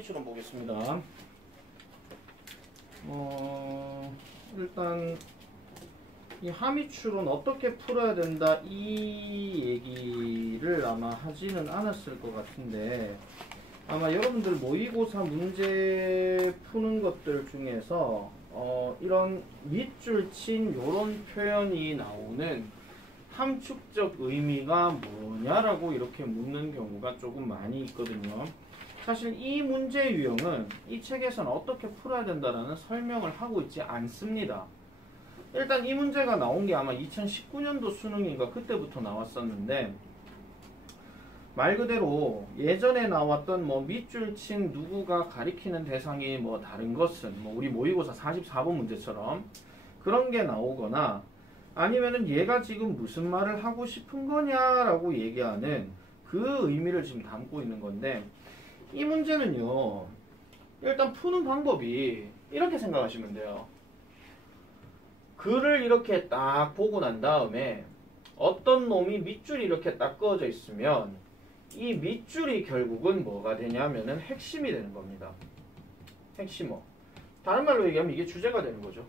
함의추론 보겠습니다. 일단 이 함의추론 어떻게 풀어야 된다 이 얘기를 아마 하지는 않았을 것 같은데, 아마 여러분들 모의고사 문제 푸는 것들 중에서 이런 밑줄 친 요런 표현이 나오는 함축적 의미가 뭐냐라고 이렇게 묻는 경우가 조금 많이 있거든요. 사실 이 문제 유형은 이 책에서는 어떻게 풀어야 된다라는 설명을 하고 있지 않습니다. 일단 이 문제가 나온 게 아마 2019년도 수능인가 그때부터 나왔었는데, 말 그대로 예전에 나왔던 뭐 밑줄 친 누구가 가리키는 대상이 뭐 다른 것은 뭐 우리 모의고사 44번 문제처럼 그런 게 나오거나, 아니면은 얘가 지금 무슨 말을 하고 싶은 거냐라고 얘기하는 그 의미를 지금 담고 있는 건데, 이 문제는요 일단 푸는 방법이 이렇게 생각하시면 돼요. 글을 이렇게 딱 보고 난 다음에 어떤 놈이 밑줄이 이렇게 딱 그어져 있으면 이 밑줄이 결국은 뭐가 되냐면은 핵심이 되는 겁니다. 핵심어. 다른 말로 얘기하면 이게 주제가 되는 거죠.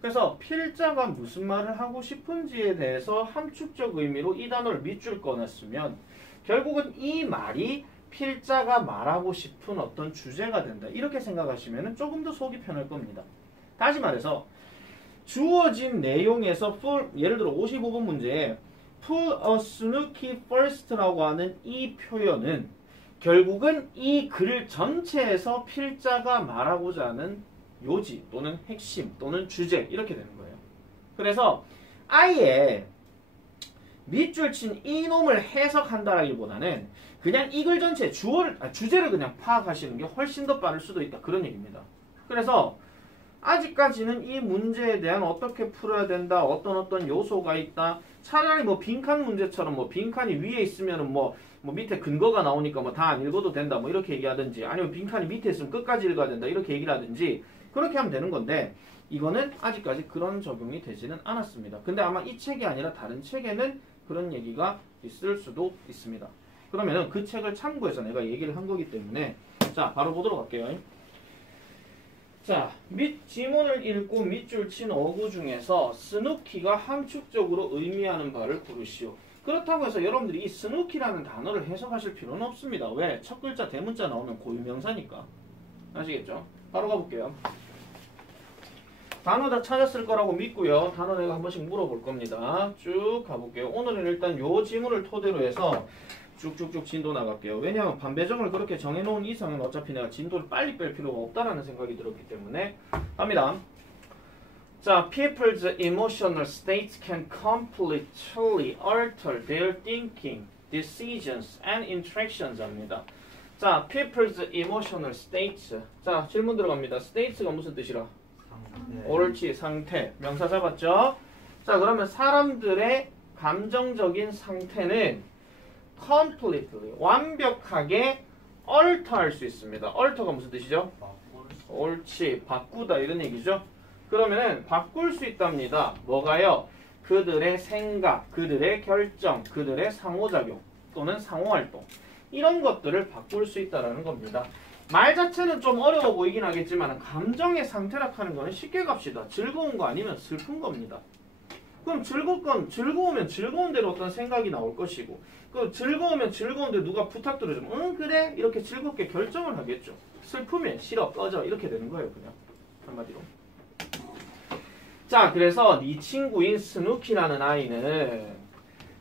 그래서 필자가 무슨 말을 하고 싶은지에 대해서 함축적 의미로 이 단어를 밑줄 꺼냈으면 결국은 이 말이 필자가 말하고 싶은 어떤 주제가 된다. 이렇게 생각하시면 조금 더 속이 편할 겁니다. 다시 말해서 주어진 내용에서 예를 들어 55번 문제에 Put a snooky first라고 하는 이 표현은 결국은 이 글 전체에서 필자가 말하고자 하는 요지 또는 핵심 또는 주제 이렇게 되는 거예요. 그래서 아예 밑줄 친 이놈을 해석한다라기보다는 그냥 이 글 전체 주제를 그냥 파악하시는 게 훨씬 더 빠를 수도 있다, 그런 얘기입니다. 그래서 아직까지는 이 문제에 대한 어떻게 풀어야 된다, 어떤 요소가 있다, 차라리 뭐 빈칸 문제처럼 뭐 빈칸이 위에 있으면은 뭐 밑에 근거가 나오니까 뭐 다 안 읽어도 된다 뭐 이렇게 얘기하든지, 아니면 빈칸이 밑에 있으면 끝까지 읽어야 된다 이렇게 얘기를 하든지 그렇게 하면 되는 건데, 이거는 아직까지 그런 적용이 되지는 않았습니다. 근데 아마 이 책이 아니라 다른 책에는 그런 얘기가 있을 수도 있습니다. 그러면은 그 책을 참고해서 내가 얘기를 한 거기 때문에, 자 바로 보도록 할게요. 자, 지문을 읽고 밑줄 친 어구 중에서 스누키가 함축적으로 의미하는 바를 고르시오. 그렇다고 해서 여러분들이 이 스누키라는 단어를 해석하실 필요는 없습니다. 왜? 첫 글자 대문자 나오면 고유명사니까. 아시겠죠? 바로 가볼게요. 단어 다 찾았을 거라고 믿고요. 단어 내가 한 번씩 물어볼 겁니다. 쭉 가볼게요. 오늘은 일단 요 지문을 토대로 해서 쭉쭉쭉 진도 나갈게요. 왜냐하면 반배정을 그렇게 정해놓은 이상은 어차피 내가 진도를 빨리 뺄 필요가 없다라는 생각이 들었기 때문에 갑니다. 자, people's emotional states can completely alter their thinking, decisions, and interactions 합니다. 자, people's emotional states. 자, 질문 들어갑니다. states가 무슨 뜻이라? 상태. 옳지, 상태. 명사 잡았죠? 자, 그러면 사람들의 감정적인 상태는 completely, 완벽하게 alter할 수 있습니다. alter가 무슨 뜻이죠? 옳지, 바꾸다 이런 얘기죠. 그러면은 바꿀 수 있답니다. 뭐가요? 그들의 생각, 그들의 결정, 그들의 상호작용 또는 상호활동, 이런 것들을 바꿀 수 있다는 겁니다. 말 자체는 좀 어려워 보이긴 하겠지만 감정의 상태라 하는 거는 쉽게 갑시다. 즐거운 거 아니면 슬픈 겁니다. 그럼 즐거우면 즐거운 대로 어떤 생각이 나올 것이고, 그 즐거우면 즐거운데 누가 부탁 들어주면 응 그래 이렇게 즐겁게 결정을 하겠죠. 슬프면 싫어 꺼져 이렇게 되는 거예요. 그냥 한마디로. 자, 그래서 네 친구인 스누키라는 아이는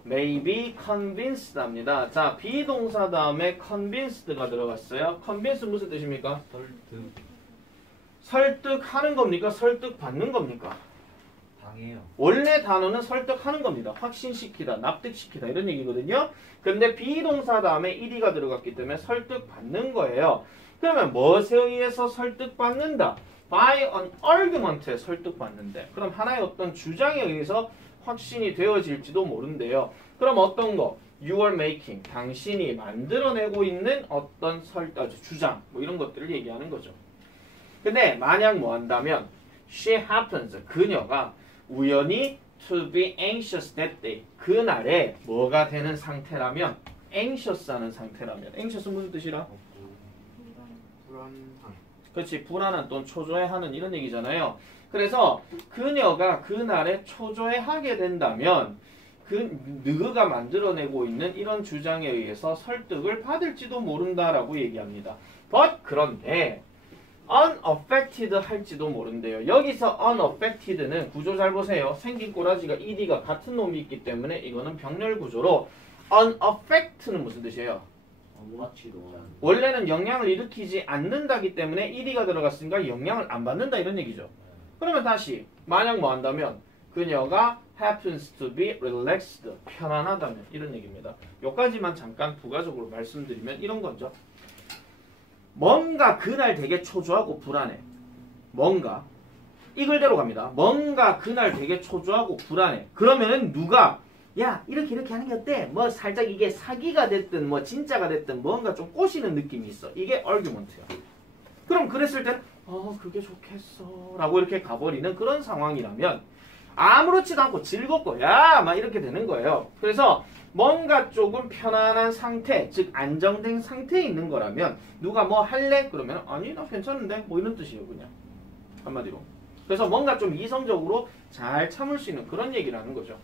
may be convinced 합니다. 자, 비동사 다음에 convinced가 들어갔어요. convince 무슨 뜻입니까? 설득하는 겁니까? 설득받는 겁니까? 당해요. 원래 단어는 설득하는 겁니다. 확신시키다, 납득시키다 이런 얘기거든요. 근데 비동사 다음에 ed가 들어갔기 때문에 설득받는 거예요. 그러면 무엇에 의해서 설득받는다? by an argument에 설득받는데, 그럼 하나의 어떤 주장에 의해서 확신이 되어질지도 모른대요. 그럼 어떤 거? You are making, 당신이 만들어내고 있는 어떤 주장 뭐 이런 것들을 얘기하는 거죠. 근데 만약 뭐 한다면 she happens, 그녀가 우연히 to be anxious that day, 그날에 뭐가 되는 상태라면, anxious 하는 상태라면, anxious 무슨 뜻이라? 불안한. 그렇지. 불안한 또는 초조해하는 이런 얘기잖아요. 그래서 그녀가 그날에 초조해하게 된다면 너가 만들어내고 있는 이런 주장에 의해서 설득을 받을지도 모른다라고 얘기합니다. But 그런데 unaffected 할지도 모른대요. 여기서 unaffected는 구조 잘 보세요. 생긴 꼬라지가 ed가 같은 놈이 있기 때문에 이거는 병렬 구조로 unaffect는 무슨 뜻이에요? 아무렇지도 않은. 원래는 영향을 일으키지 않는다기 때문에 ed가 들어갔으니까 영향을 안 받는다 이런 얘기죠. 그러면 다시 만약 뭐 한다면 그녀가 happens to be relaxed 편안하다면 이런 얘기입니다. 여기까지만 잠깐 부가적으로 말씀드리면 이런 거죠. 뭔가 그날 되게 초조하고 불안해. 뭔가 이글대로 갑니다. 뭔가 그날 되게 초조하고 불안해. 그러면은 누가 야 이렇게 하는 게 어때? 뭐 살짝 이게 사기가 됐든 뭐 진짜가 됐든 뭔가 좀 꼬시는 느낌이 있어. 이게 argument야. 그럼 그랬을 때는 그게 좋겠어 라고 이렇게 가버리는 그런 상황이라면 아무렇지도 않고 즐겁고 야 막 이렇게 되는 거예요. 그래서 뭔가 조금 편안한 상태, 즉 안정된 상태에 있는 거라면 누가 뭐 할래? 그러면 아니 나 괜찮은데 뭐 이런 뜻이에요. 그냥 한마디로. 그래서 뭔가 좀 이성적으로 잘 참을 수 있는 그런 얘기를 하는 거죠.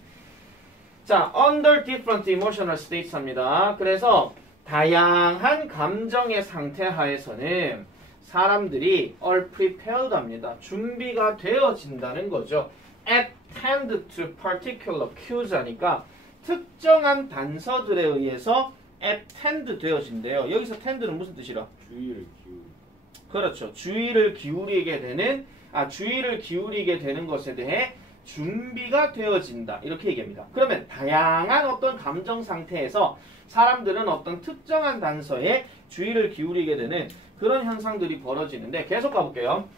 자, under different emotional states 합니다. 그래서 다양한 감정의 상태 하에서는 사람들이 all prepared 합니다. 준비가 되어진다는 거죠. attend to particular cues 하니까 특정한 단서들에 의해서 attend 되어진대요. 여기서 tend는 무슨 뜻이라? 주의를 기울이. 그렇죠. 주의를 기울이게 되는 것에 대해 준비가 되어진다. 이렇게 얘기합니다. 그러면 다양한 어떤 감정 상태에서 사람들은 어떤 특정한 단서에 주의를 기울이게 되는 그런 현상들이 벌어지는데 계속 가볼게요.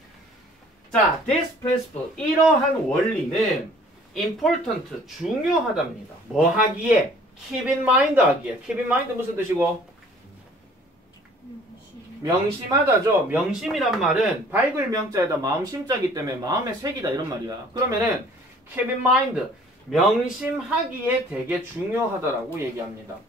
자, this principle, 이러한 원리는 important, 중요하답니다. 뭐 하기에? keep in mind 하기에. keep in mind 무슨 뜻이고? 명심하다죠. 명심이란 말은 밝을 명자에다 마음 심자기 때문에 마음의 색이다 이런 말이야. 그러면은 keep in mind, 명심하기에 되게 중요하다라고 얘기합니다.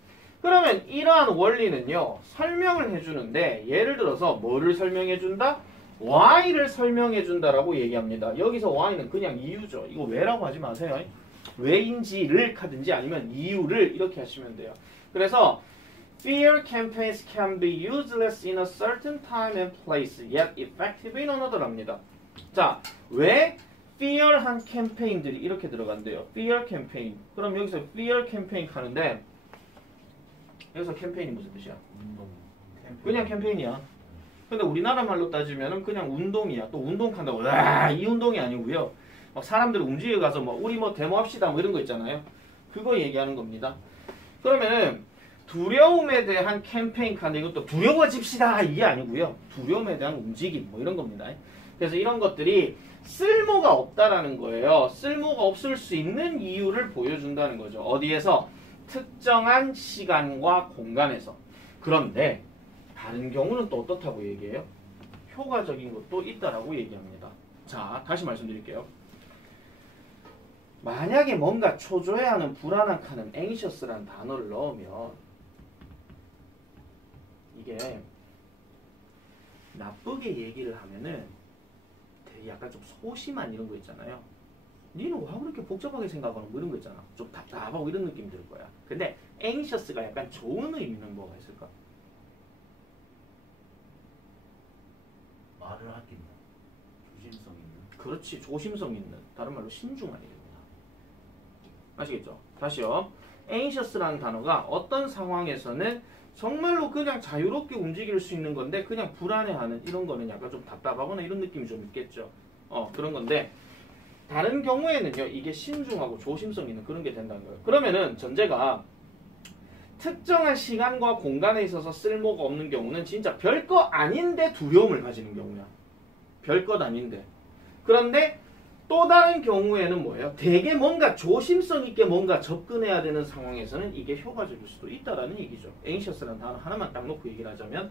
그러면 이러한 원리는요, 설명을 해주는데 예를 들어서 뭐를 설명해준다? why를 설명해준다라고 얘기합니다. 여기서 why는 그냥 이유죠. 이거 왜라고 하지 마세요. 왜인지를 하든지 아니면 이유를 이렇게 하시면 돼요. 그래서 fear campaigns can be useless in a certain time and place, yet effective in another 합니다. 자, 왜 fear한 캠페인들이 이렇게 들어간대요. fear campaign. 그럼 여기서 fear campaign 하는데 여기서 캠페인이 무슨 뜻이야? 운동. 그냥 캠페인이야. 근데 우리나라 말로 따지면 그냥 운동이야. 또 운동한다고 와, 이 운동이 아니고요. 막 사람들 움직여 가서 뭐 우리 뭐 데모합시다 뭐 이런 거 있잖아요. 그거 얘기하는 겁니다. 그러면은 두려움에 대한 캠페인 칸데 이것도 두려워집시다 이게 아니고요. 두려움에 대한 움직임 뭐 이런 겁니다. 그래서 이런 것들이 쓸모가 없다라는 거예요. 쓸모가 없을 수 있는 이유를 보여준다는 거죠. 어디에서? 특정한 시간과 공간에서. 그런데 다른 경우는 또 어떻다고 얘기해요? 효과적인 것도 있다라고 얘기합니다. 자, 다시 말씀드릴게요. 만약에 뭔가 초조해하는 불안한 칸은 anxious라는 단어를 넣으면 이게 나쁘게 얘기를 하면은 되게 약간 좀 소심한 이런 거 있잖아요. 니는 왜 그렇게 복잡하게 생각하는 뭐 이런 거 있잖아. 좀 답답하고 이런 느낌이 들 거야. 근데 anxious가 약간 좋은 의미는 뭐가 있을까? 말을 아낀다. 조심성 있는. 그렇지. 조심성 있는. 다른 말로 신중하게 됩니다. 아시겠죠? 다시요. anxious라는 단어가 어떤 상황에서는 정말로 그냥 자유롭게 움직일 수 있는 건데 그냥 불안해하는 이런 거는 약간 좀 답답하거나 이런 느낌이 좀 있겠죠. 그런 건데 다른 경우에는요. 이게 신중하고 조심성 있는 그런 게 된다는 거예요. 그러면은 전제가 특정한 시간과 공간에 있어서 쓸모가 없는 경우는 진짜 별거 아닌데 두려움을 가지는 경우야. 별것 아닌데. 그런데 또 다른 경우에는 뭐예요? 되게 뭔가 조심성 있게 뭔가 접근해야 되는 상황에서는 이게 효과적일 수도 있다라는 얘기죠. anxious라는 단어 하나만 딱 놓고 얘기를 하자면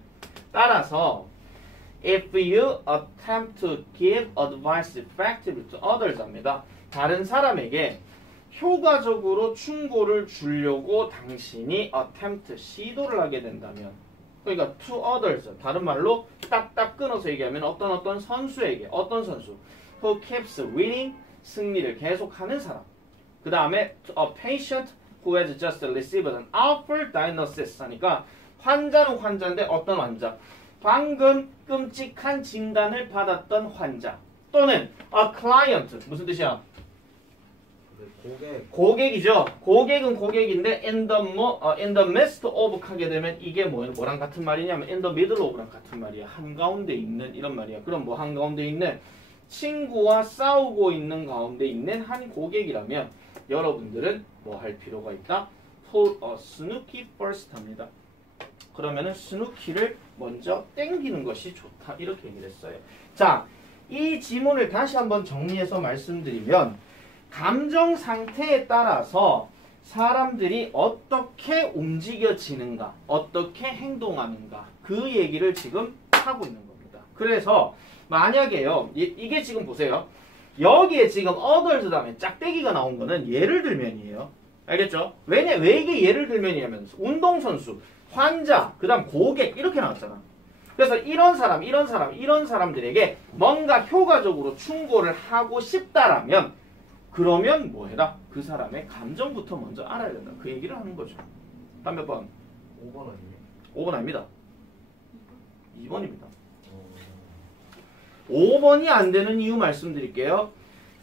따라서 if you attempt to give advice effectively to others 합니다. 다른 사람에게 효과적으로 충고를 주려고 당신이 attempt, 시도를 하게 된다면 그러니까 to others. 다른 말로 딱딱 끊어서 얘기하면 어떤 선수에게 어떤 선수 who keeps winning 승리를 계속하는 사람. 그 다음에 a patient who has just received an awful diagnosis 하니까 환자는 환자인데 어떤 환자? 방금 끔찍한 진단을 받았던 환자 또는 a client 무슨 뜻이야? 고객이죠. 고객은 고객인데 in the midst of 하게 되면 이게 뭐랑 같은 말이냐면 in the middle of랑 같은 말이야. 한가운데 있는 이런 말이야. 그럼 뭐 한가운데 있는 친구와 싸우고 있는 가운데 있는 한 고객이라면 여러분들은 뭐 할 필요가 있다? Pull a snooky first 합니다. 그러면은 스누키를 먼저 땡기는 것이 좋다. 이렇게 얘기를 했어요. 자, 이 지문을 다시 한번 정리해서 말씀드리면 감정 상태에 따라서 사람들이 어떻게 움직여지는가, 어떻게 행동하는가 그 얘기를 지금 하고 있는 겁니다. 그래서 만약에요, 이게 지금 보세요. 여기에 지금 others 다음에 짝대기가 나온 거는 예를 들면이에요. 알겠죠? 왜 이게 예를 들면이냐면 운동선수, 환자, 그 다음 고객 이렇게 나왔잖아. 그래서 이런 사람들에게 뭔가 효과적으로 충고를 하고 싶다라면 그러면 뭐 해라? 그 사람의 감정부터 먼저 알아야 된다. 그 얘기를 하는 거죠. 다음 몇 번? 5번 아니에요? 5번 아닙니다. 2번입니다. 5번이 안 되는 이유 말씀드릴게요.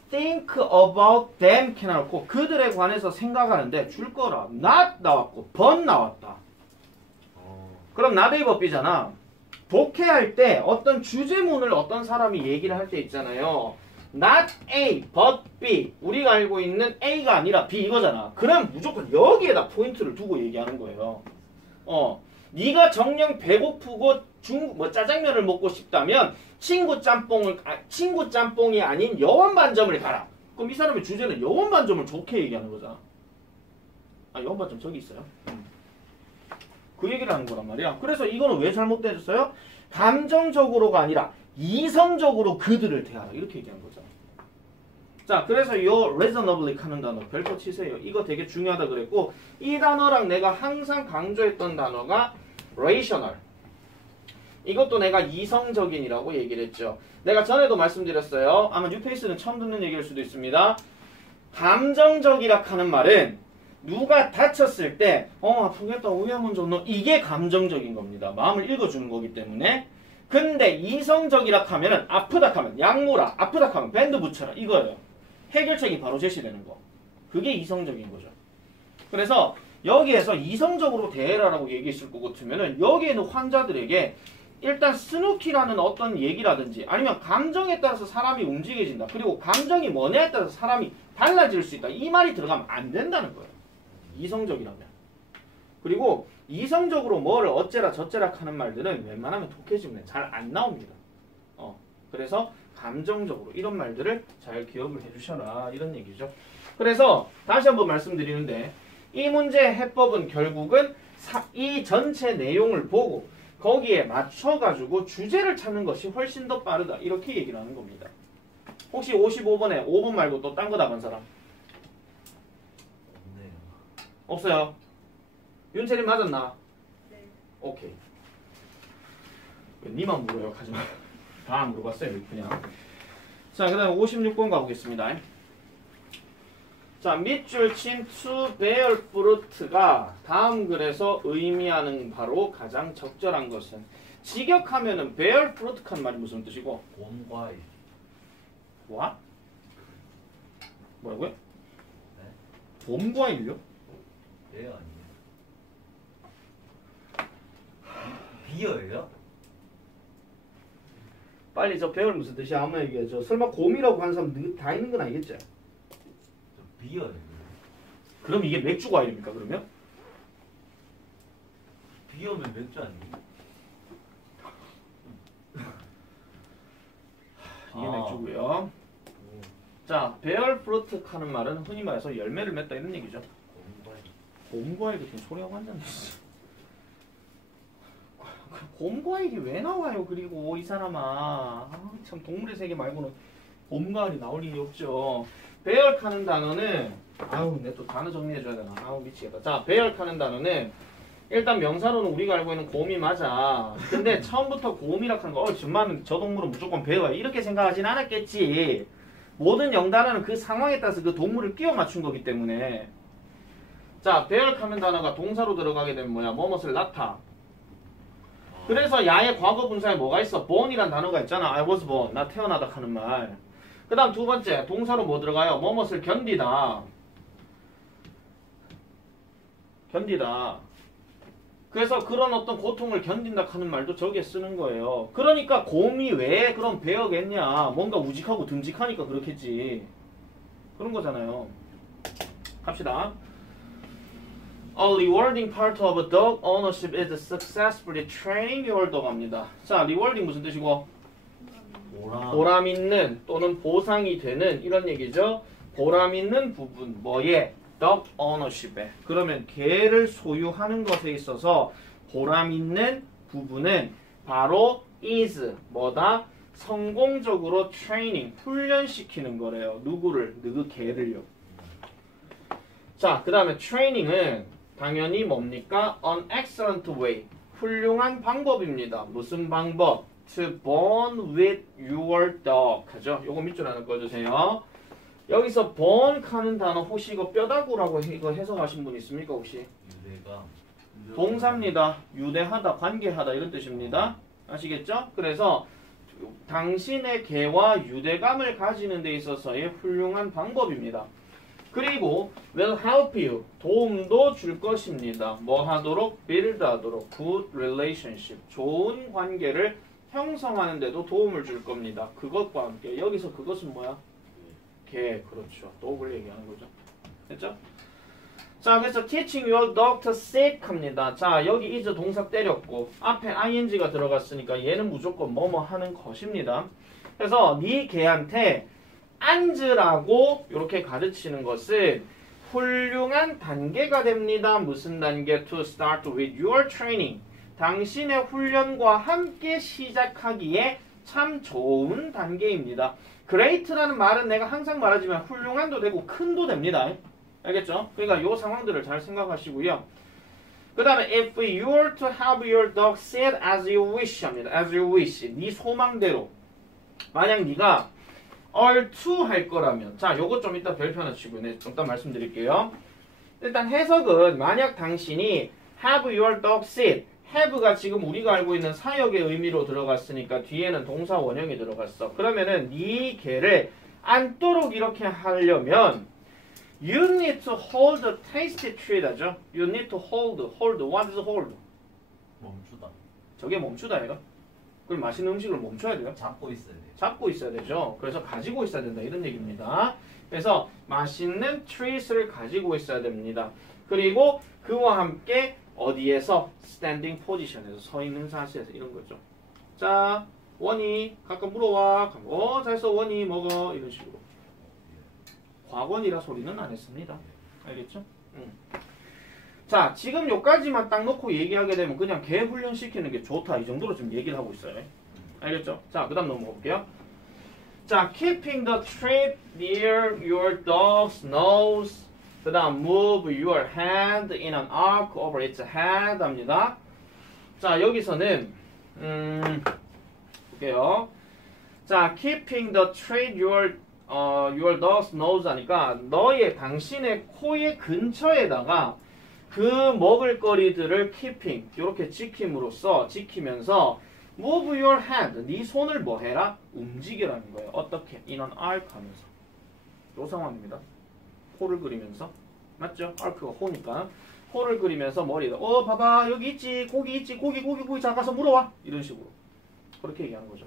Think about them can 나왔고 그들에 관해서 생각하는데 줄 거라 not 나왔고 but 나왔다. 그럼 not A but B잖아. 독해할 때 어떤 주제문을 어떤 사람이 얘기를 할 때 있잖아요. Not A but B. 우리가 알고 있는 A가 아니라 B 이거잖아. 그럼 무조건 여기에다 포인트를 두고 얘기하는 거예요. 네가 정녕 배고프고 짜장면을 먹고 싶다면 친구 짬뽕이 아닌 여원반점을 가라. 그럼 이 사람의 주제는 여원반점을 좋게 얘기하는 거잖아. 아, 여원반점 저기 있어요. 그 얘기를 하는 거란 말이야. 그래서 이거는 왜 잘못되었어요? 감정적으로가 아니라 이성적으로 그들을 대하라. 이렇게 얘기한 거잖아. 자, 그래서 요 reasonably 하는 단어 별표 치세요. 이거 되게 중요하다 그랬고 이 단어랑 내가 항상 강조했던 단어가 rational. 이것도 내가 이성적인이라고 얘기를 했죠. 내가 전에도 말씀드렸어요. 아마 뉴페이스는 처음 듣는 얘기일 수도 있습니다. 감정적이라 하는 말은 누가 다쳤을 때 아프겠다 오야문 좋노 이게 감정적인 겁니다. 마음을 읽어주는 거기 때문에. 근데 이성적이라 하면은 아프다 하면 약 모라, 아프다 하면 밴드 붙여라 이거예요. 해결책이 바로 제시되는 거. 그게 이성적인 거죠. 그래서 여기에서 이성적으로 대해라라고 얘기했을 것 같으면은 여기에 있는 환자들에게 일단 스누키라는 어떤 얘기라든지 아니면 감정에 따라서 사람이 움직여진다. 그리고 감정이 뭐냐에 따라서 사람이 달라질 수 있다. 이 말이 들어가면 안 된다는 거예요. 이성적이라면. 그리고 이성적으로 뭐를 어째라 저째라 하는 말들은 웬만하면 독해지문에 잘 안 나옵니다. 그래서 감정적으로 이런 말들을 잘 기억을 해주셔라 이런 얘기죠. 그래서 다시 한번 말씀드리는데 이 문제의 해법은 결국은 이 전체 내용을 보고 거기에 맞춰가지고 주제를 찾는 것이 훨씬 더 빠르다 이렇게 얘기를 하는 겁니다. 혹시 55번에 5번 말고 또 딴 거 답한 사람? 없네요. 없어요? 윤채리 맞았나? 네. 오케이. 왜 니만 물어요? 하지마. 다 안 물어봤어요. 그냥. 자, 그 다음에 56번 가보겠습니다. 자, 밑줄 친 to bear fruit가 다음 글에서 의미하는 바로 가장 적절한 것은 직역하면은 bear fruit 한 말이 무슨 뜻이고? 봄과일. What? 뭐라고요? 네? 봄과일요? 네 아니에요. 비어예요? 빨리 저 배열 무슨 뜻이야? 한번 얘기해. 저 설마 곰이라고 하는 사람 다 있는 건 아니겠지? 저 비어예요. 그럼 이게 맥주 과일입니까? 그러면? 비어면 맥주 아니에요? 이게 맥주고요. 자, bear fruit 하는 말은 흔히 말해서 열매를 맺다 이런 얘기죠. 봄과일. 곰과일 같은 소리하고 앉았네. 곰과일이 왜 나와요? 그리고 이 사람아. 참 동물의 세계 말고는 곰과일이 나올 일이 없죠. bear 하는 단어는 아우 내 또 단어 정리해줘야 되나. 아우 미치겠다. 자, bear 하는 단어는 일단 명사로는 우리가 알고 있는 곰이 맞아. 근데 처음부터 곰이라 하는 거, 정말은 저 동물은 무조건 배워야 이렇게 생각하진 않았겠지. 모든 영단어는 그 상황에 따라서 그 동물을 끼워 맞춘 거기 때문에. 자, bear 하는 단어가 동사로 들어가게 되면 뭐야? 뭐뭇을 낳다. 그래서 야의 과거 분사에 뭐가 있어? born이란 단어가 있잖아. I was born. 나 태어나다 하는 말. 그 다음 두 번째, 동사로 뭐 들어가요? 뭐뭇을 견디다. 견디다. 그래서 그런 어떤 고통을 견딘다 하는 말도 저기에 쓰는 거예요. 그러니까 곰이 왜 그럼 배어겠냐? 뭔가 우직하고 듬직하니까 그렇겠지. 그런 거잖아요. 갑시다. A rewarding part of a dog ownership is successfully training your dog 합니다. 자, rewarding 무슨 뜻이고? 보람 있는 또는 보상이 되는 이런 얘기죠. 보람 있는 부분 뭐에? dog ownership에. 그러면 개를 소유하는 것에 있어서 보람 있는 부분은 바로 is 뭐다? 성공적으로 트레이닝, 훈련시키는 거래요. 누구를? 누구 개를요. 자, 그 다음에 트레이닝은 당연히 뭡니까? An excellent way. 훌륭한 방법입니다. 무슨 방법? To bond with your dog. 하죠. 요거 밑줄 하나 꺼주세요. 여기서 bond 하는 단어 혹시 이거 뼈다구라고 이거 해석하신 분 있습니까 혹시? 유대가 동사입니다. 유대하다, 관계하다 이런 뜻입니다. 아시겠죠? 그래서 당신의 개와 유대감을 가지는 데 있어서의 훌륭한 방법입니다. 그리고 will help you 도움도 줄 것입니다. 뭐 하도록? build 하도록 good relationship 좋은 관계를 형성하는 데도 도움을 줄 겁니다. 그것과 함께 여기서 그것은 뭐야? 개. 그렇죠. dog을 얘기하는 거죠. 됐죠? 자, 그래서 teaching your dog to sit 합니다. 자, 여기 is 동사 때렸고 앞에 ing가 들어갔으니까 얘는 무조건 뭐뭐 하는 것입니다. 그래서 네 개한테 앉으라고 이렇게 가르치는 것은 훌륭한 단계가 됩니다. 무슨 단계? To start with your training. 당신의 훈련과 함께 시작하기에 참 좋은 단계입니다. great라는 말은 내가 항상 말하지만 훌륭한도 되고 큰도 됩니다. 알겠죠? 그러니까 이 상황들을 잘 생각하시고요. 그 다음에 if you were to have your dog sit as you wish 합니다. as you wish. 네 소망대로. 만약 네가 are to 할 거라면 자, 요거 좀 이따 별표 하나 치고 좀 이따 말씀드릴게요. 일단 해석은 만약 당신이 have your dog sit have가 지금 우리가 알고 있는 사역의 의미로 들어갔으니까 뒤에는 동사 원형이 들어갔어. 그러면은 네 개를 앉도록 이렇게 하려면 you need to hold a tasty treat 하죠. you need to hold. what is hold? 멈추다. 저게 멈추다 얘가. 그럼 맛있는 음식을 멈춰야 돼요. 잡고 있어야 돼. 잡고 있어야 되죠. 그래서 가지고 있어야 된다 이런 얘기입니다. 그래서 맛있는 treat을 가지고 있어야 됩니다. 그리고 그와 함께 어디에서? standing position에서 서 있는 자세에서 이런 거죠. 자, 원이 가끔 물어와. 잘했어 원이 먹어. 이런 식으로. 과거니라 소리는 안 했습니다. 알겠죠? 자, 지금 요까지만 딱 놓고 얘기하게 되면 그냥 개 훈련시키는 게 좋다. 이 정도로 지금 얘기를 하고 있어요. 알겠죠? 자, 그 다음 넘어가 볼게요. 자, keeping the treat near your dog's nose. 그 다음 move your hand in an arc over its head 합니다. 자, 여기서는 볼게요. 자, keeping the treat your dog's nose 하니까 너의 당신의 코의 근처에다가 그 먹을 거리들을 keeping 이렇게 지키면서 move your hand 네 손을 뭐 해라? 움직이라는 거예요. 어떻게? in an arc 하면서 요 상황입니다. 호를 그리면서 맞죠? arc가 호니까 호를 그리면서 머리에다 봐봐 여기 있지 고기 있지 고기 자 가서 물어와 이런 식으로 그렇게 얘기하는 거죠.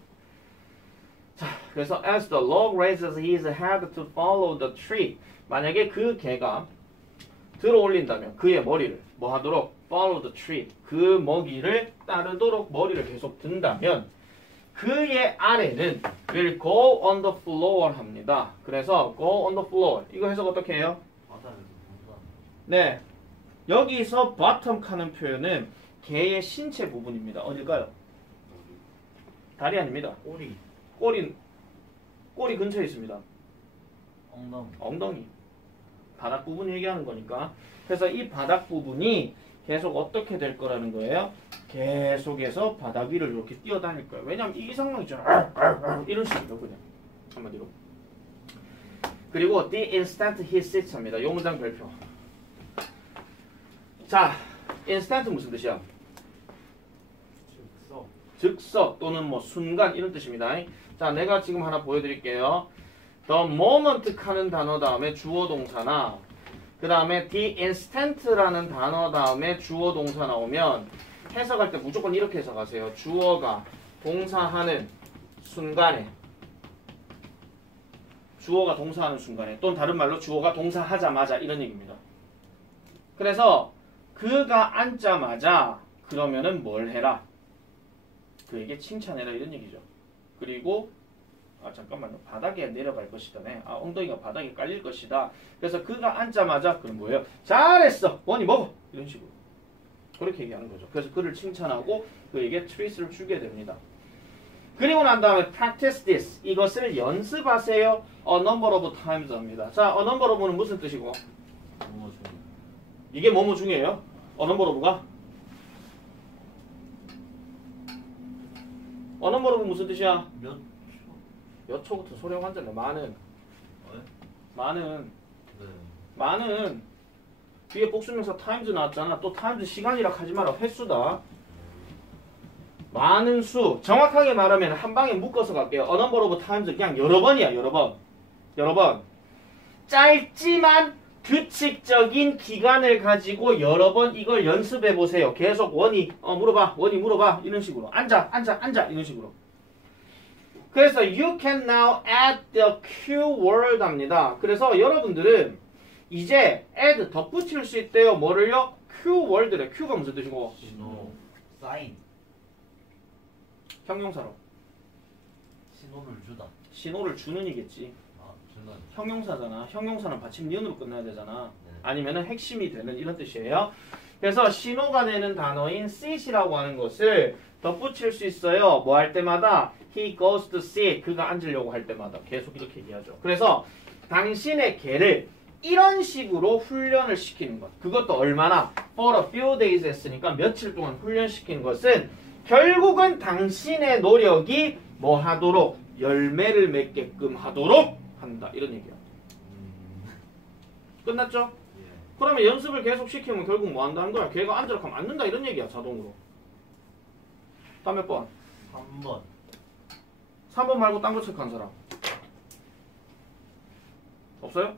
자, 그래서 as the dog raises his head to follow the tree 만약에 그 개가 들어 올린다면 그의 머리를 뭐 하도록? follow the tree 그 먹이를 따르도록 머리를 계속 든다면 그의 아래는 will go on the floor 합니다. 그래서 go on the floor 이거 해석 어떻게 해요? 바다에서 공부하는 네, 여기서 bottom 하는 표현은 개의 신체 부분입니다. 어딜까요? 다리 아닙니다. 꼬리 근처에 있습니다. 엉덩이. 엉덩이. 바닥 부분 얘기하는 거니까. 그래서 이 바닥 부분이 계속 어떻게 될 거라는 거예요? 계속해서 바닥 위를 이렇게 뛰어다닐 거예요. 왜냐면 이 상황 있잖아. 이런 식으로 그냥 한마디로. 그리고 the instant he sits입니다. 요 문장 별표. 자, instant 무슨 뜻이야? 즉석 또는 뭐 순간 이런 뜻입니다. 자, 내가 지금 하나 보여드릴게요. the moment 하는 단어 다음에 주어 동사나 그 다음에 the instant라는 단어 다음에 주어 동사 나오면 해석할 때 무조건 이렇게 해석하세요. 주어가 동사하는 순간에 주어가 동사하는 순간에 또는 다른 말로 주어가 동사하자마자 이런 얘기입니다. 그래서 그가 앉자마자 그러면은 뭘 해라? 그에게 칭찬해라 이런 얘기죠. 그리고 잠깐만요. 바닥에 내려갈 것이다네. 엉덩이가 바닥에 깔릴 것이다. 그래서 그가 앉자마자 그럼 뭐예요? 잘했어. 원이 먹어. 이런 식으로. 그렇게 얘기하는 거죠. 그래서 그를 칭찬하고 그에게 트윗을 주게 됩니다. 그리고 난 다음에 practice this. 이것을 연습하세요. A number of times 합니다. 자, a number of는 무슨 뜻이고? 이게 뭐뭐 중이에요? A number of가? A number of 무슨 뜻이야? 몇 초부터 소령 한잖아. 많은. 많은. 네. 많은. 뒤에 복수명사 times 나왔잖아. 또 times 시간이라 하지 마라. 횟수다. 많은 수. 정확하게 말하면 한 방에 묶어서 갈게요. A number of times 그냥 여러 번이야. 여러 번. 여러 번. 짧지만 규칙적인 기간을 가지고 여러 번 이걸 연습해 보세요. 계속 원이 물어봐. 원이 물어봐. 이런 식으로. 앉아. 이런 식으로. 그래서 you can now add the keyword 합니다. 그래서 여러분들은 이제 add 덧붙일 수 있대요. 뭐를요? keyword래. Q가 무슨 뜻이고? 신호. 사인. 형용사로. 신호를 주다. 신호를 주는 이겠지. 주는. 형용사잖아. 형용사는 받침 니은으로 끝나야 되잖아. 네. 아니면은 핵심이 되는 이런 뜻이에요. 그래서 신호가 되는 단어인 sit이라고 하는 것을 덧붙일 수 있어요. 뭐 할 때마다 he goes to sit. 그가 앉으려고 할 때마다 계속 이렇게 얘기하죠. 그래서 당신의 개를 이런 식으로 훈련을 시키는 것. 그것도 얼마나? for a few days 했으니까 며칠 동안 훈련시키는 것은 결국은 당신의 노력이 뭐 하도록? 열매를 맺게끔 하도록 한다. 이런 얘기야. 끝났죠? 예. 그러면 연습을 계속 시키면 결국 뭐 한다는 거야? 걔가 앉으라 하면 앉는다 이런 얘기야. 자동으로. 다음 몇 번? 3번. 3번 말고 딴 거 체크한 사람 없어요?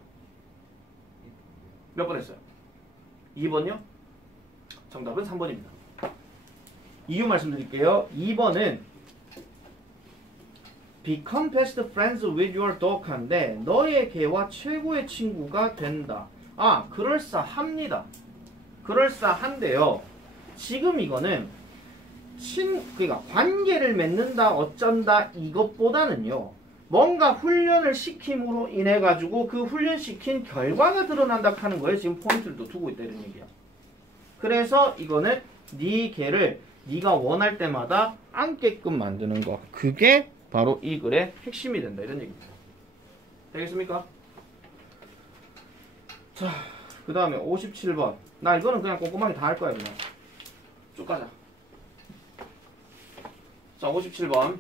몇 번 했어요? 2번요? 정답은 3번입니다. 이유 말씀드릴게요. 2번은 become best friends with your dog 한데 너의 개와 최고의 친구가 된다. 그럴싸합니다. 그럴싸한데요. 지금 이거는 그러니까 관계를 맺는다 어쩐다 이것보다는요. 뭔가 훈련을 시킴으로 인해 가지고 그 훈련시킨 결과가 드러난다 하는 거예요. 지금 포인트를 또 두고 있다 이런 얘기야. 그래서 이거는 네 개를 네가 원할 때마다 앉게끔 만드는 거. 그게 바로 이 글의 핵심이 된다 이런 얘기입니다. 되겠습니까? 자, 그 다음에 57번. 나 이거는 그냥 꼼꼼하게 다 할 거야 그냥. 쭉 가자. 자, 57번.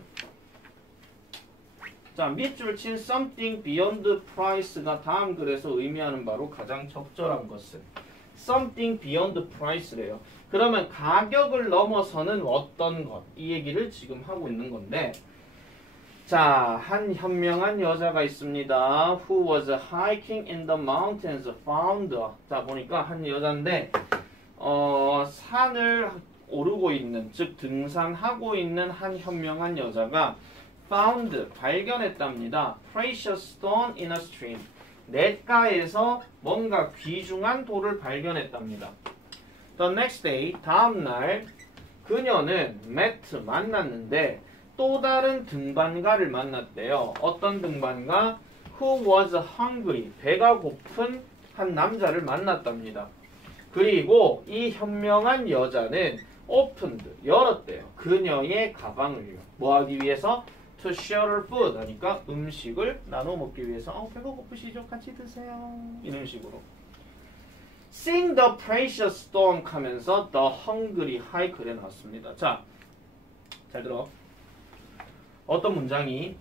자, 밑줄 친 something beyond price가 다음 글에서 의미하는 바로 가장 적절한 것은 something beyond price래요. 그러면 가격을 넘어서는 어떤 것, 이 얘기를 지금 하고 있는 건데, 자, 한 현명한 여자가 있습니다. Who was hiking in the mountains found. 자, 보니까 한 여자인데 산을 오르고 있는, 즉 등산하고 있는 한 현명한 여자가 found, 발견했답니다. precious stone in a stream. 냇가에서 뭔가 귀중한 돌을 발견했답니다. The next day, 다음날 그녀는 met, 만났는데 또 다른 등반가를 만났대요. 어떤 등반가? Who was hungry, 배가 고픈 한 남자를 만났답니다. 그리고 이 현명한 여자는 opened, 열었대요. 그녀의 가방을요. 뭐 하기 위해서? To share food 하니까 음식을 나눠 먹기 위해서 배가 고프시죠? 같이 드세요. 이런 식으로. Sing the precious storm 하면서 the hungry hike를 나왔습니다. 자, 잘 들어. 어떤 문장이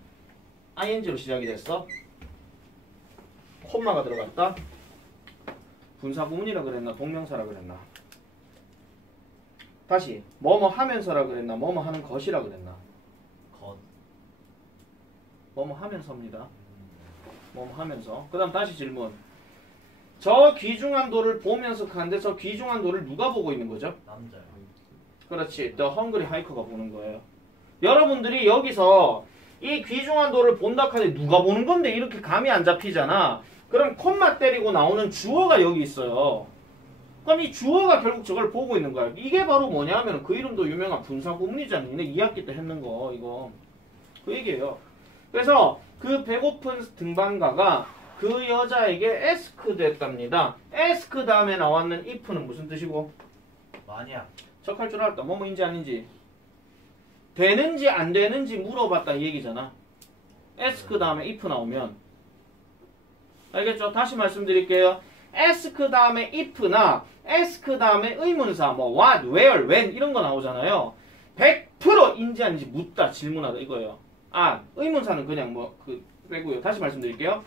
ing로 시작이 됐어? 콤마가 들어갔다? 분사구문이라 그랬나? 동명사라 그랬나? 다시 뭐뭐 하면서라 그랬나? 뭐뭐 하는 것이라 그랬나? 것. 뭐뭐 하면서입니다. 뭐뭐 하면서. 그 다음 다시 질문. 저 귀중한 돌을 보면서 가는데 저 귀중한 돌을 누가 보고 있는 거죠? 남자요. 그렇지. The hungry hiker가 보는 거예요. 여러분들이 여기서 이 귀중한 돌을 본다 하는데 누가 보는 건데 이렇게 감이 안 잡히잖아. 그럼 콤마 때리고 나오는 주어가 여기 있어요. 그럼 이 주어가 결국 저걸 보고 있는 거야. 이게 바로 뭐냐면 그 이름도 유명한 분사구문이잖아. 니네 2학기 때 했는 거 이거. 그 얘기예요. 그래서 그 배고픈 등반가가 그 여자에게 asked 했답니다. ask 다음에 나왔는 if는 무슨 뜻이고? 만약. 척할 줄 알았다. 뭐뭐인지 아닌지. 되는지 안 되는지 물어봤다 이 얘기잖아. ask 다음에 if 나오면. 알겠죠? 다시 말씀드릴게요. ask 다음에 if나 ask 다음에 의문사 뭐 what, where, when 이런 거 나오잖아요. 100%인지 아닌지 묻다, 질문하다 이거예요. 아, 의문사는 그냥 뭐 그 빼고요. 다시 말씀드릴게요.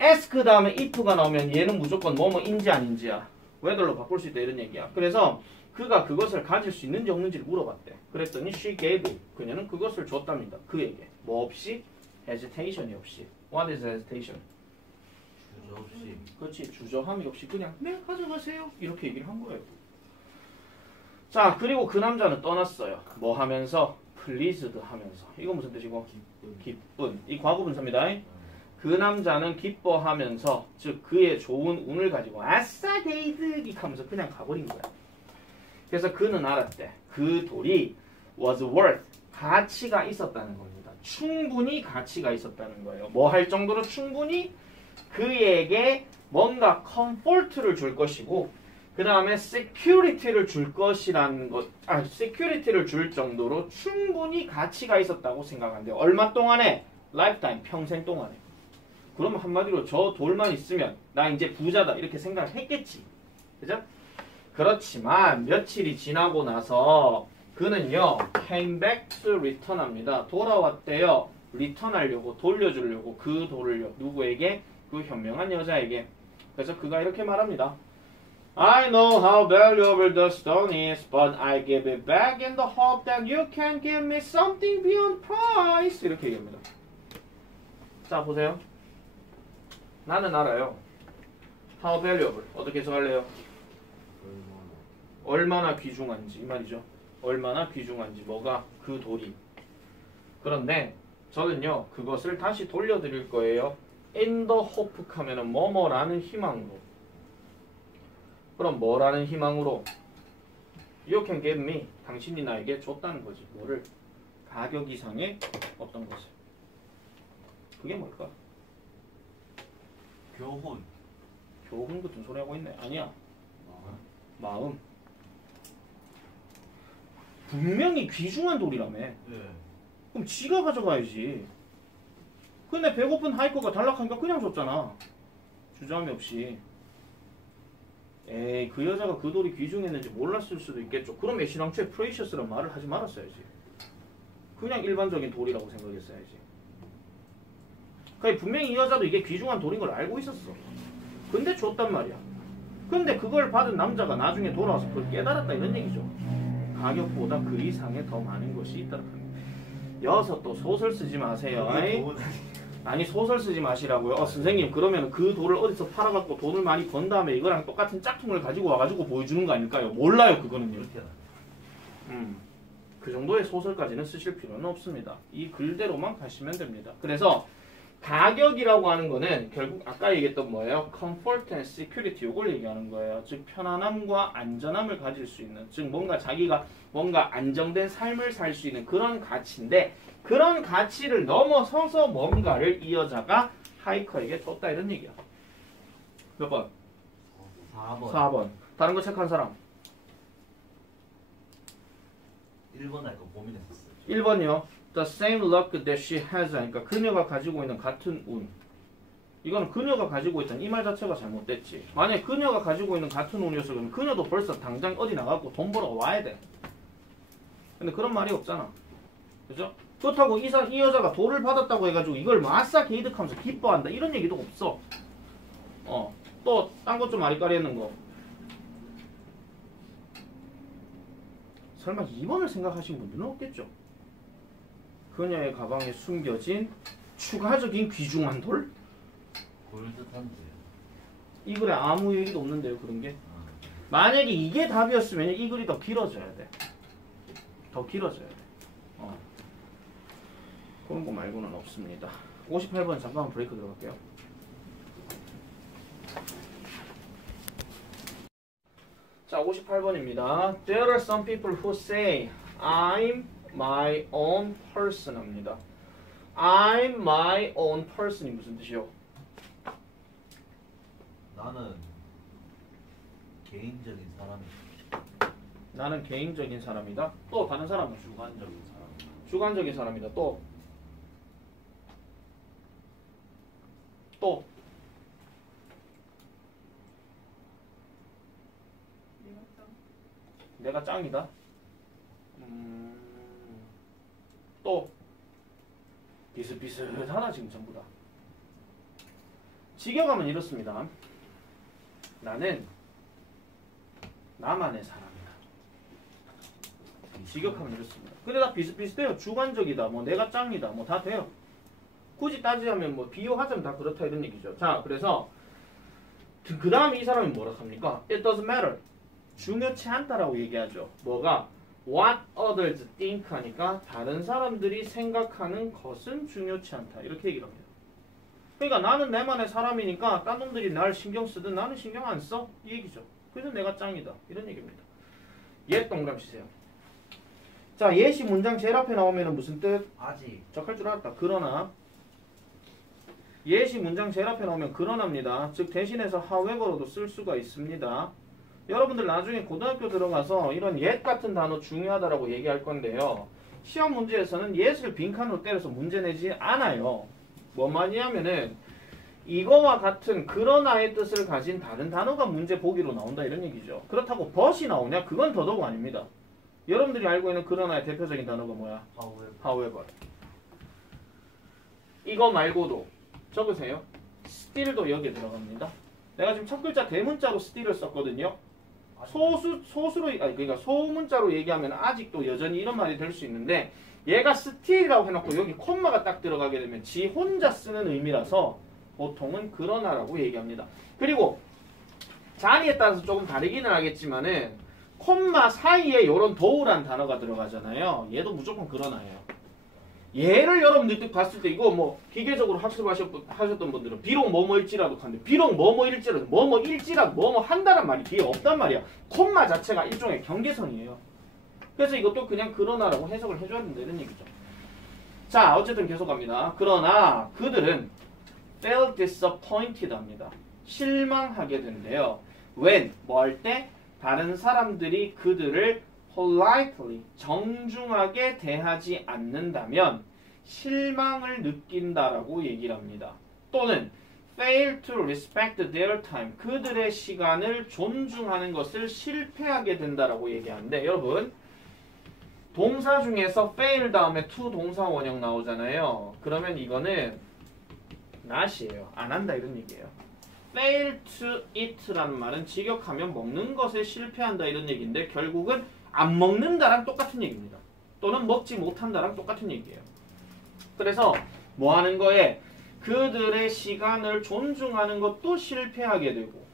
ask 다음에 if가 나오면 얘는 무조건 뭐뭐인지 아닌지야. whether로 바꿀 수 있다 이런 얘기야. 그래서 그가 그것을 가질 수 있는지 없는지를 물어봤대. 그랬더니 she gave. 그녀는 그것을 줬답니다. 그 얘기. 뭐 없이? hesitation이 없이. What is hesitation? 주저 없이. 그렇지. 주저함이 없이 그냥 네 가져가세요. 이렇게 얘기를 한 거예요. 자, 그리고 그 남자는 떠났어요. 뭐 하면서? pleased 하면서. 이거 무슨 뜻이고? 기쁜. 이 과거분사입니다. 그 남자는 기뻐하면서 즉 그의 좋은 운을 가지고 아싸 데이드기 하면서 그냥 가버린 거야. 그래서 그는 알았대. 그 돌이 was worth 가치가 있었다는 겁니다. 충분히 가치가 있었다는 거예요. 뭐 할 정도로 충분히 그에게 뭔가 comfort를 줄 것이고 그 다음에 security를 줄 것이라는 것, security를 줄 정도로 충분히 가치가 있었다고 생각한대요. 얼마 동안에? lifetime, 평생 동안에. 그러면 한마디로 저 돌만 있으면 나 이제 부자다 이렇게 생각을 했겠지. 그죠? 그렇지만 며칠이 지나고 나서 그는요 came back to return 합니다. 돌아왔대요. return 하려고 돌려주려고 그 돌을요. 누구에게? 그 현명한 여자에게. 그래서 그가 이렇게 말합니다. I know how valuable the stone is, but I give it back in the hope that you can give me something beyond price. 이렇게 얘기합니다. 자, 보세요. 나는 알아요. How valuable. 어떻게 해석할래요? 얼마나 귀중한지 이 말이죠. 얼마나 귀중한지 뭐가? 그 돌이. 그런데 저는요 그것을 다시 돌려드릴 거예요. In the hope 하면은 뭐뭐라는 희망으로. 그럼 뭐라는 희망으로? You can give me. 당신이 나에게 줬다는 거지. 뭐를? 가격 이상의 어떤 것을. 그게 뭘까? 교훈. 교훈 같은 소리 하고 있네. 아니야. 마음. 분명히 귀중한 돌이라며. 네. 그럼 지가 가져가야지. 근데 배고픈 하이커가 달락하니까 그냥 줬잖아. 주저함이 없이. 에이, 그 여자가 그 돌이 귀중했는지 몰랐을 수도 있겠죠. 그럼 애시당초에 프레이셔스란 말을 하지 말았어야지. 그냥 일반적인 돌이라고 생각했어야지. 그러니까 분명히 이 여자도 이게 귀중한 돌인 걸 알고 있었어. 근데 줬단 말이야. 근데 그걸 받은 남자가 나중에 돌아와서 그걸 깨달았다 이런 얘기죠. 가격보다 그 이상의 더 많은 것이 있다는 겁니다. 여기서 또 소설 쓰지 마세요. 아니 소설 쓰지 마시라고요. 선생님 그러면 그 돌을 어디서 팔아갖고 돈을 많이 번 다음에 이거랑 똑같은 짝퉁을 가지고 와가지고 보여주는 거 아닐까요? 몰라요 그거는요. 그 정도의 소설까지는 쓰실 필요는 없습니다. 이 글대로만 가시면 됩니다. 그래서 가격이라고 하는 거는 결국 아까 얘기했던 뭐예요? comfort and security 이걸 얘기하는 거예요. 즉 편안함과 안전함을 가질 수 있는, 즉 뭔가 자기가 뭔가 안정된 삶을 살 수 있는 그런 가치인데 그런 가치를 넘어서서 뭔가를 이 여자가 하이커에게 줬다 이런 얘기야. 몇 번? 4번. 4번. 다른 거 체크한 사람? 1번 할 거 고민했었어요. 1번이요. The same luck that she has. 그러니까 그녀가 가지고 있는 같은 운. 이거는 그녀가 가지고 있던 이 말 자체가 잘못됐지. 만약에 그녀가 가지고 있는 같은 운이었어 그러면 그녀도 벌써 당장 어디 나가고 돈 벌어 와야 돼. 근데 그런 말이 없잖아. 그죠? 그렇다고 이 여자가 돈을 받았다고 해가지고 이걸 마싸 개이득하면서 기뻐한다 이런 얘기도 없어. 또 딴 것 좀 아리까리 했는 거. 설마 2번을 생각하신 분들은 없겠죠? 그녀의 가방에 숨겨진 추가적인 귀중한 돌? 골드탄데요. 이 글에 아무 얘기도 없는데요, 그런 게. 만약에 이게 답이었으면 이 글이 더 길어져야 돼. 더 길어져야 돼. 그런 거 말고는 없습니다. 58번 잠깐만 브레이크 들어갈게요. 자, 58번입니다. There are some people who say I'm my own person 합니다. I'm my own person이 무슨 뜻이요? 나는 개인적인 사람이다. 나는 개인적인 사람이다. 또 다른 사람은 주관적인 사람. 주관적인 사람이다. 또 내가 짱이다. 또 비슷비슷하다 지금 전부 다. 직역하면 이렇습니다. 나는 나만의 사람이다. 직역하면 이렇습니다. 근데 다 비슷비슷해요. 주관적이다. 뭐 내가 짱이다. 뭐 다 돼요. 굳이 따지자면 뭐 비교하자면 다 그렇다 이런 얘기죠. 자, 그래서 그 다음에 이 사람이 뭐라 합니까? It doesn't matter. 중요치 않다라고 얘기하죠. 뭐가? What others think 하니까 다른 사람들이 생각하는 것은 중요치 않다. 이렇게 얘기를 합니다. 그러니까 나는 내만의 사람이니까 딴 놈들이 날 신경 쓰든 나는 신경 안 써. 이 얘기죠. 그래서 내가 짱이다. 이런 얘기입니다. 예 동그라미 치세요. 자, 예시 문장 제일 앞에 나오면 무슨 뜻? 아직. 적할 줄 알았다. 그러나. 예시 문장 제일 앞에 나오면 그러나입니다. 즉 대신해서 however로도 쓸 수가 있습니다. 여러분들 나중에 고등학교 들어가서 이런 yet 같은 단어 중요하다라고 얘기할 건데요. 시험 문제에서는 yet을 빈칸으로 때려서 문제 내지 않아요. 뭔 말이냐면은 이거와 같은 그러나의 뜻을 가진 다른 단어가 문제 보기로 나온다 이런 얘기죠. 그렇다고 but이 나오냐? 그건 더더욱 아닙니다. 여러분들이 알고 있는 그러나의 대표적인 단어가 뭐야? however. 이거 말고도 적으세요. still도 여기에 들어갑니다. 내가 지금 첫 글자 대문자로 still을 썼거든요. 그러니까 소문자로 얘기하면 아직도 여전히 이런 말이 될 수 있는데 얘가 still이라고 해놓고 여기 콤마가 딱 들어가게 되면 지 혼자 쓰는 의미라서 보통은 그러나라고 얘기합니다. 그리고 자리에 따라서 조금 다르기는 하겠지만은 콤마 사이에 이런 도우란 단어가 들어가잖아요. 얘도 무조건 그러나예요. 얘를 여러분들 봤을 때 이거 뭐 기계적으로 학습하셨던 분들은 비록 뭐뭐일지라도 하는데 비록 뭐뭐일지라도 뭐뭐일지라도 뭐뭐 한다는 말이 뒤에 없단 말이야. 콤마 자체가 일종의 경계선이에요. 그래서 이것도 그냥 그러나라고 해석을 해줘야 된다 이런 얘기죠. 자, 어쨌든 계속 갑니다. 그러나 그들은 felt disappointed 합니다. 실망하게 된대요. when 뭐 할 때? 다른 사람들이 그들을 politely 정중하게 대하지 않는다면 실망을 느낀다라고 얘기를 합니다. 또는 fail to respect their time 그들의 시간을 존중하는 것을 실패하게 된다라고 얘기하는데 여러분 동사 중에서 fail 다음에 to 동사 원형 나오잖아요. 그러면 이거는 not이에요. 안 한다 이런 얘기예요. fail to eat라는 말은 직역하면 먹는 것에 실패한다 이런 얘기인데 결국은 안 먹는다랑 똑같은 얘기입니다. 또는 먹지 못한다랑 똑같은 얘기예요. 그래서 뭐 하는 거에 그들의 시간을 존중하는 것도 실패하게 되고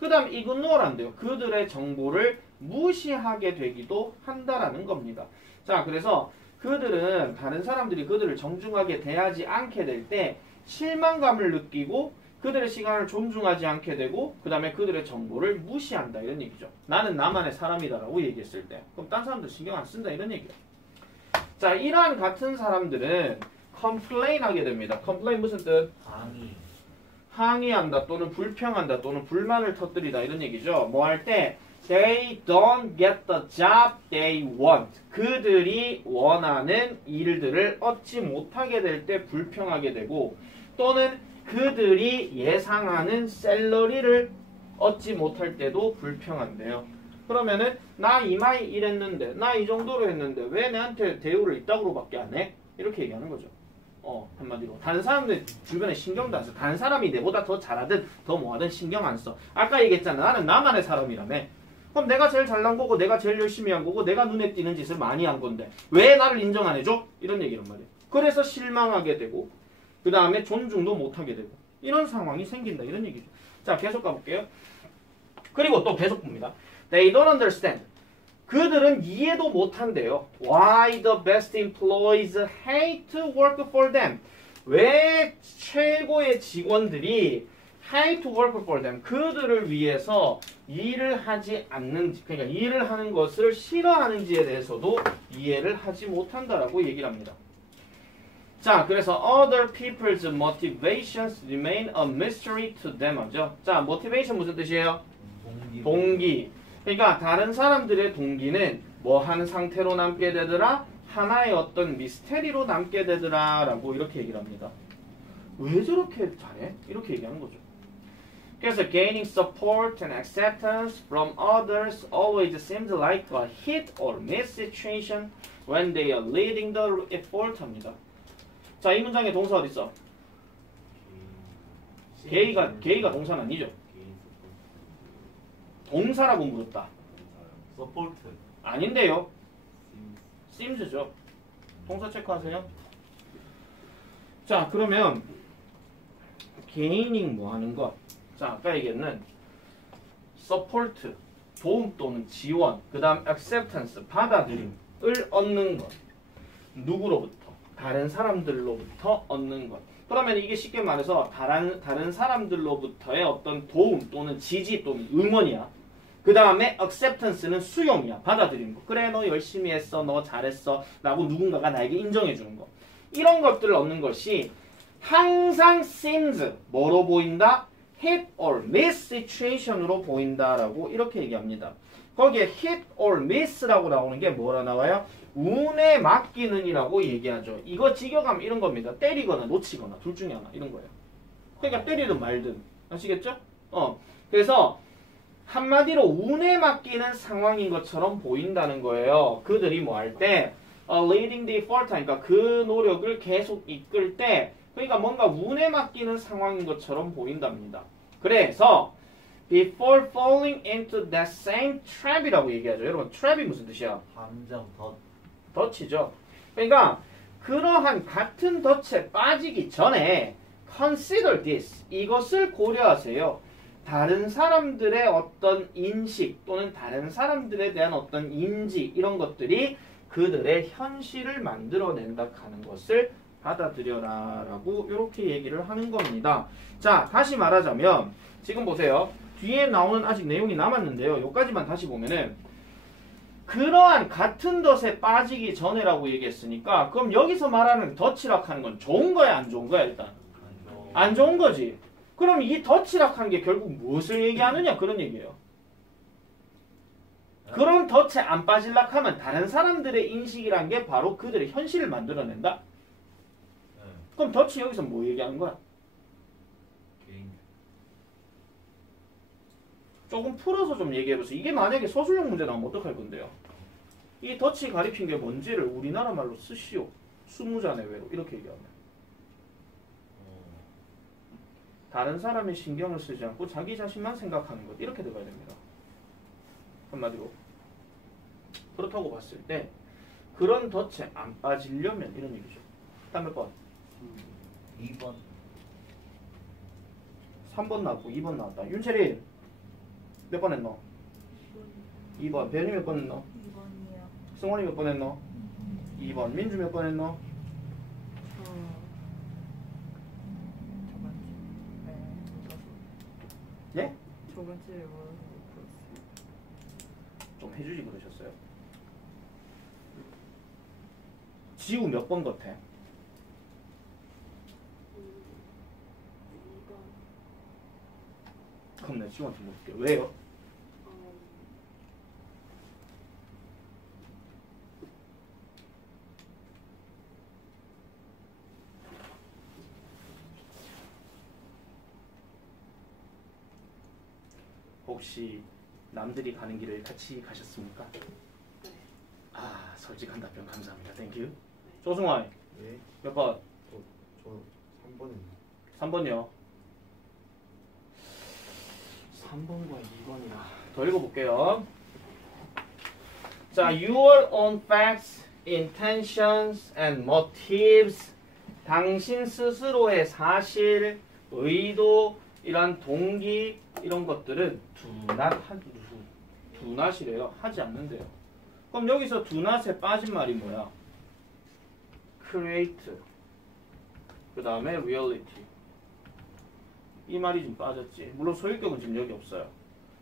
그 다음 ignore한대요. 그들의 정보를 무시하게 되기도 한다라는 겁니다. 자, 그래서 그들은 다른 사람들이 그들을 정중하게 대하지 않게 될 때 실망감을 느끼고 그들의 시간을 존중하지 않게 되고 그 다음에 그들의 정보를 무시한다 이런 얘기죠. 나는 나만의 사람이다라고 얘기했을 때 그럼 딴 사람들 신경 안 쓴다 이런 얘기예요. 자, 이러한 같은 사람들은 complain 하게 됩니다. complain 무슨 뜻? 항의한다 또는 불평한다 또는 불만을 터뜨리다 이런 얘기죠. 뭐 할 때 they don't get the job they want 그들이 원하는 일들을 얻지 못하게 될 때 불평하게 되고 또는 그들이 예상하는 샐러리를 얻지 못할 때도 불평한대요. 그러면은 나 이마이 이랬는데 나 이 정도로 했는데 왜 내한테 대우를 이따구로밖에 안 해? 이렇게 얘기하는 거죠. 한마디로 다른 사람들 주변에 신경도 안 써. 다른 사람이 내보다 더 잘하든 더 뭐하든 신경 안 써. 아까 얘기했잖아. 나는 나만의 사람이라며. 그럼 내가 제일 잘난 거고 내가 제일 열심히 한 거고 내가 눈에 띄는 짓을 많이 한 건데 왜 나를 인정 안 해줘? 이런 얘기란 말이에요. 그래서 실망하게 되고 그 다음에 존중도 못하게 되고 이런 상황이 생긴다. 이런 얘기죠. 자, 계속 가볼게요. 그리고 또 계속 봅니다. They don't understand. 그들은 이해도 못한대요. Why the best employees hate to work for them. 왜 최고의 직원들이 hate to work for them. 그들을 위해서 일을 하지 않는지, 그러니까 일을 하는 것을 싫어하는지에 대해서도 이해를 하지 못한다라고 얘기를 합니다. 자, 그래서 other people's motivations remain a mystery to them 하죠. 자, motivation 무슨 뜻이에요? 동기. 그러니까 다른 사람들의 동기는 뭐 하는 상태로 남게 되더라? 하나의 어떤 미스테리로 남게 되더라 라고 이렇게 얘기를 합니다. 왜 저렇게 잘해? 이렇게 얘기하는 거죠. 그래서 gaining support and acceptance from others always seems like a hit or miss situation when they are leading the effort 합니다. 자, 이 문장에 동사 어디 있어? 게이가 동사는 아니죠. 동사라고 물었다. 서포트. 아닌데요. sims죠. 동사 체크하세요. 자, 그러면 gaining 뭐 하는 것? 자, 아까 얘기했는 support 도움 또는 지원, 그 다음 acceptance 받아들임을 얻는 것. 누구로부터? 다른 사람들로부터 얻는 것. 그러면 이게 쉽게 말해서 다른 사람들로부터의 어떤 도움 또는 지지 또는 응원이야. 그 다음에 acceptance는 수용이야. 받아들이는 거. 그래, 너 열심히 했어. 너 잘했어. 라고 누군가가 나에게 인정해 주는 거. 이런 것들을 얻는 것이 항상 seems 뭐로 보인다? hit or miss situation으로 보인다라고 이렇게 얘기합니다. 거기에 hit or miss라고 나오는 게 뭐라 나와요? 운에 맡기는 이라고 얘기하죠. 이거 직역하면 이런 겁니다. 때리거나 놓치거나 둘 중에 하나 이런 거예요. 그러니까 때리든 말든. 아시겠죠? 그래서 한마디로 운에 맡기는 상황인 것처럼 보인다는 거예요. 그들이 뭐 할 때 leading the effort 하니까 그 노력을 계속 이끌 때 그러니까 뭔가 운에 맡기는 상황인 것처럼 보인답니다. 그래서 before falling into that same trap이라고 얘기하죠. 여러분 trap이 무슨 뜻이야? 함정 덫이죠. 그러니까 그러한 같은 덫에 빠지기 전에 consider this 이것을 고려하세요. 다른 사람들의 어떤 인식 또는 다른 사람들에 대한 어떤 인지 이런 것들이 그들의 현실을 만들어낸다 하는 것을 받아들여라 라고 이렇게 얘기를 하는 겁니다. 자, 다시 말하자면 지금 보세요. 뒤에 나오는 아직 내용이 남았는데요. 여기까지만 다시 보면은 그러한 같은 덫에 빠지기 전에라고 얘기했으니까 그럼 여기서 말하는 덫이라고 건 좋은 거야 안 좋은 거야 일단? 안 좋은 거지. 그럼 이 덫이라고 게 결국 무엇을 얘기하느냐 그런 얘기예요. 그런 덫에 안 빠질락 하면 다른 사람들의 인식이란 게 바로 그들의 현실을 만들어낸다? 그럼 덫이 여기서 뭐 얘기하는 거야? 조금 풀어서 좀 얘기해보세요. 이게 만약에 서술형 문제 나오면 어떡할 건데요? 이 덫이 가리킨 게 뭔지를 우리나라 말로 쓰시오. 수무자 내외로 이렇게 얘기하면 다른 사람의 신경을 쓰지 않고 자기 자신만 생각하는 것 이렇게 들어가야 됩니다. 한마디로 그렇다고 봤을 때 그런 덫에 안 빠지려면 이런 얘기죠. 다음 몇 번? 2번 3번 나왔고 2번 나왔다. 윤채린 몇 번 했노? 2번. 배현이 몇 번 했노? 2번이요. 승원이 몇 번 했노? 2번. 민주 몇 번 했노? 예? 저번 주에 뭐 풀었어요? 좀 해주지 그러셨어요? 지우 몇 번 같아? 2번. 그럼 내가 지우한테 물을게. 왜요? 혹시 남들이 가는 길을 같이 가셨습니까? 네. 아, 솔직한 답변 감사합니다. 땡큐. 조승환 예. 몇 번? 저 3번입니다. 3번이요. 3번과 2번이라 더 읽어볼게요. 자, your own facts, intentions, and motives. 당신 스스로의 사실, 의도, 이런 동기, 이런 것들은 do not이래요. 하지 않는데요. 그럼 여기서 do not에 빠진 말이 뭐야? create. 그 다음에 reality. 이 말이 좀 빠졌지. 물론 소유격은 지금 여기 없어요.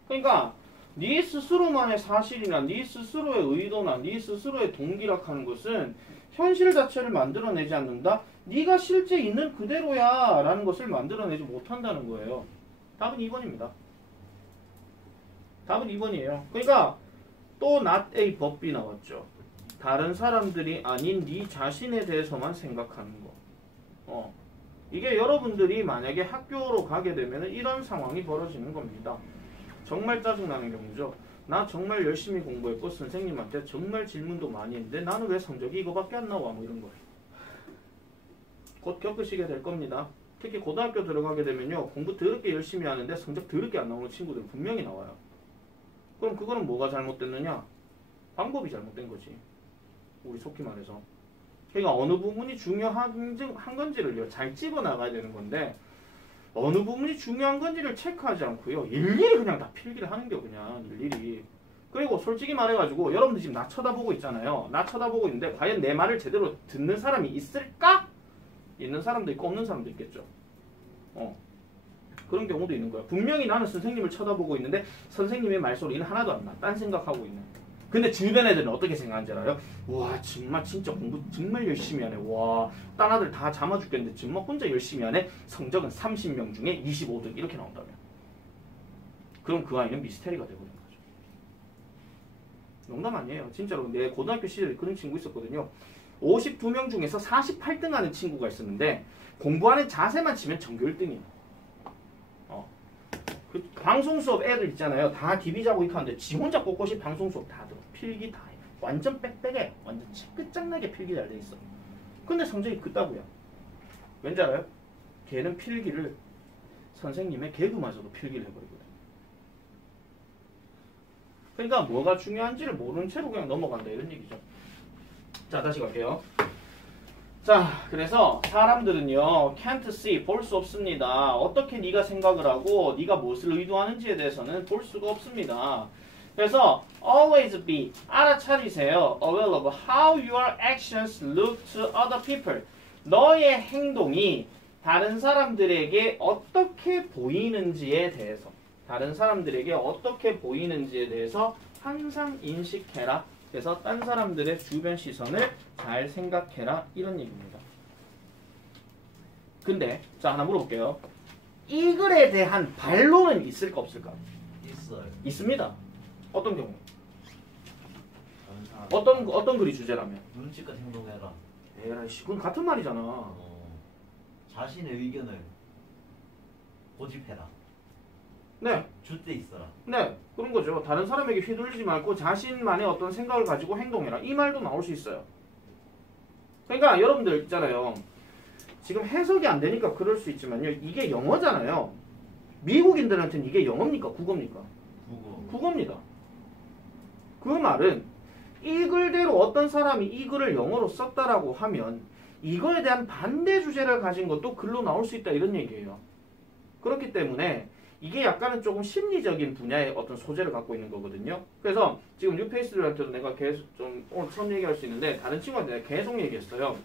그러니까 네 스스로만의 사실이나 네 스스로의 의도나 네 스스로의 동기라 하는 것은 현실 자체를 만들어내지 않는다. 네가 실제 있는 그대로야 라는 것을 만들어내지 못한다는 거예요. 답은 2번입니다. 답은 2번이에요. 그러니까 또 not A but B 나왔죠. 다른 사람들이 아닌 네 자신에 대해서만 생각하는 거. 이게 여러분들이 만약에 학교로 가게 되면 이런 상황이 벌어지는 겁니다. 정말 짜증나는 경우죠. 나 정말 열심히 공부했고 선생님한테 정말 질문도 많이 했는데 나는 왜 성적이 이거밖에 안 나와? 뭐 이런 거예요. 곧 겪으시게 될 겁니다. 특히 고등학교 들어가게 되면요. 공부 더럽게 열심히 하는데 성적 더럽게 안 나오는 친구들 분명히 나와요. 그럼 그거는 뭐가 잘못됐느냐? 방법이 잘못된 거지. 우리 속히 말해서. 그러니까 어느 부분이 중요한 건지를요. 잘 집어나가야 되는 건데 어느 부분이 중요한 건지를 체크하지 않고요. 일일이 그냥 다 필기를 하는 게 그냥 일일이. 그리고 솔직히 말해가지고 여러분들 지금 나 쳐다보고 있잖아요. 나 쳐다보고 있는데 과연 내 말을 제대로 듣는 사람이 있을까? 있는 사람도 있고 없는 사람도 있겠죠. 그런 경우도 있는 거야. 분명히 나는 선생님을 쳐다보고 있는데 선생님의 말소리는 하나도 안 나. 딴 생각하고 있는. 근데 주변 애들은 어떻게 생각하는지 알아요? 와 정말 진짜 공부 정말 열심히 하네. 와 딴 아들 다 잠아 죽겠는데 정말 혼자 열심히 하네. 성적은 30명 중에 25등 이렇게 나온다면 그럼 그 아이는 미스테리가 되버린 거죠. 농담 아니에요. 진짜로 내 고등학교 시절에 그런 친구 있었거든요. 52명 중에서 48등 하는 친구가 있었는데 공부하는 자세만 치면 전교 1등이에요. 그 방송 수업 애들 있잖아요. 다 디비자고 이렇게 하는데 지 혼자 꼿꼿이 방송 수업 다 들어. 필기 다 해. 완전 빽빽해. 완전 끝장나게 필기 잘 돼 있어. 근데 성적이 그따구야. 왠지 알아요? 걔는 필기를 선생님의 개그마저도 필기를 해버리거든. 그러니까 뭐가 중요한지를 모르는 채로 그냥 넘어간다 이런 얘기죠. 자 다시 갈게요. 자 그래서 사람들은요 can't see 볼 수 없습니다. 어떻게 네가 생각을 하고 네가 무엇을 의도하는지에 대해서는 볼 수가 없습니다. 그래서 always be 알아차리세요. aware of how your actions look to other people. 너의 행동이 다른 사람들에게 어떻게 보이는지에 대해서 다른 사람들에게 어떻게 보이는지에 대해서 항상 인식해라. 그래서 딴 사람들의 주변 시선을 잘 생각해라 이런 얘기입니다. 근데 자 하나 물어볼게요. 이 글에 대한 반론은 있을까 없을까? 있어요. 있습니다. 어떤 경우? 다른 사람 어떤 글이 주제라면? 눈치껏 행동해라. 에라이씨 그건 같은 말이잖아. 자신의 의견을 고집해라. 네. 줏대 있어라. 네, 그런 거죠. 다른 사람에게 휘둘리지 말고 자신만의 어떤 생각을 가지고 행동해라. 이 말도 나올 수 있어요. 그러니까 여러분들 있잖아요. 지금 해석이 안 되니까 그럴 수 있지만요. 이게 영어잖아요. 미국인들한테는 이게 영어입니까? 국어입니까? 국어입니다. 그 말은 이 글대로 어떤 사람이 이 글을 영어로 썼다라고 하면 이거에 대한 반대 주제를 가진 것도 글로 나올 수 있다 이런 얘기예요. 그렇기 때문에 이게 약간은 조금 심리적인 분야의 어떤 소재를 갖고 있는 거거든요. 그래서 지금 뉴페이스들한테도 내가 계속 좀 오늘 처음 얘기할 수 있는데 다른 친구한테 내가 계속 얘기했어요.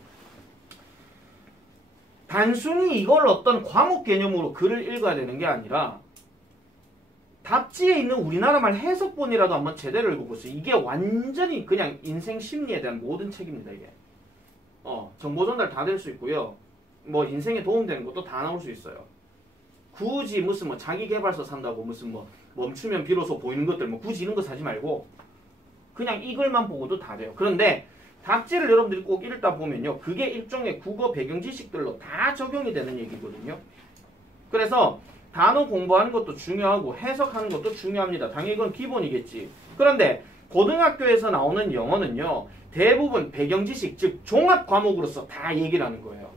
단순히 이걸 어떤 과목 개념으로 글을 읽어야 되는 게 아니라 답지에 있는 우리나라말 해석본이라도 한번 제대로 읽어보세요. 이게 완전히 그냥 인생 심리에 대한 모든 책입니다. 이게 정보 전달 다 될 수 있고요. 뭐 인생에 도움되는 것도 다 나올 수 있어요. 굳이 무슨 뭐 자기 개발서 산다고 무슨 뭐 멈추면 비로소 보이는 것들 뭐 굳이 이런 거 사지 말고 그냥 이 글만 보고도 다 돼요. 그런데 답지를 여러분들이 꼭 읽다 보면요. 그게 일종의 국어 배경 지식들로 다 적용이 되는 얘기거든요. 그래서 단어 공부하는 것도 중요하고 해석하는 것도 중요합니다. 당연히 이건 기본이겠지. 그런데 고등학교에서 나오는 영어는요. 대부분 배경지식, 즉 종합 과목으로서 다 얘기를 하는 거예요.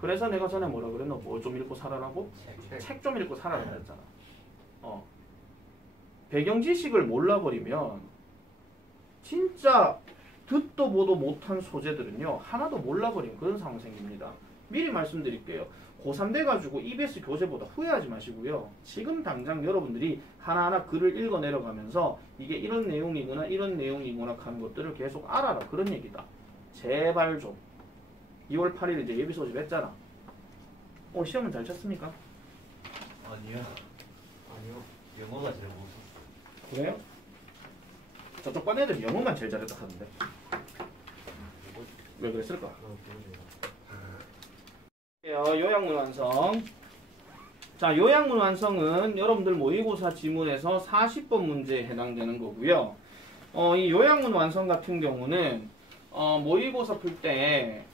그래서 내가 전에 뭐라 그랬노? 뭐 좀 읽고 살아라고? 책 좀 읽고 살아라 그랬잖아. 배경지식을 몰라버리면 진짜 듣도 보도 못한 소재들은요. 하나도 몰라버린 그런 상황 생깁니다. 미리 말씀드릴게요. 고3 돼가지고 EBS 교재보다 후회하지 마시고요. 지금 당장 여러분들이 하나하나 글을 읽어 내려가면서 이게 이런 내용이구나 이런 내용이구나 하는 것들을 계속 알아라. 그런 얘기다. 제발 좀. 2월 8일 이제 예비 소집 했잖아. 시험은 잘 쳤습니까? 아니요. 아니요. 영어가 제일 무섭어. 그래요? 저쪽 반 애들이 영어만 제일 잘했다 하던데. 왜 그랬을까? 요약문 완성. 자, 요약문 완성은 여러분들 모의고사 지문에서 40번 문제에 해당되는 거고요. 이 요약문 완성 같은 경우는 모의고사 풀 때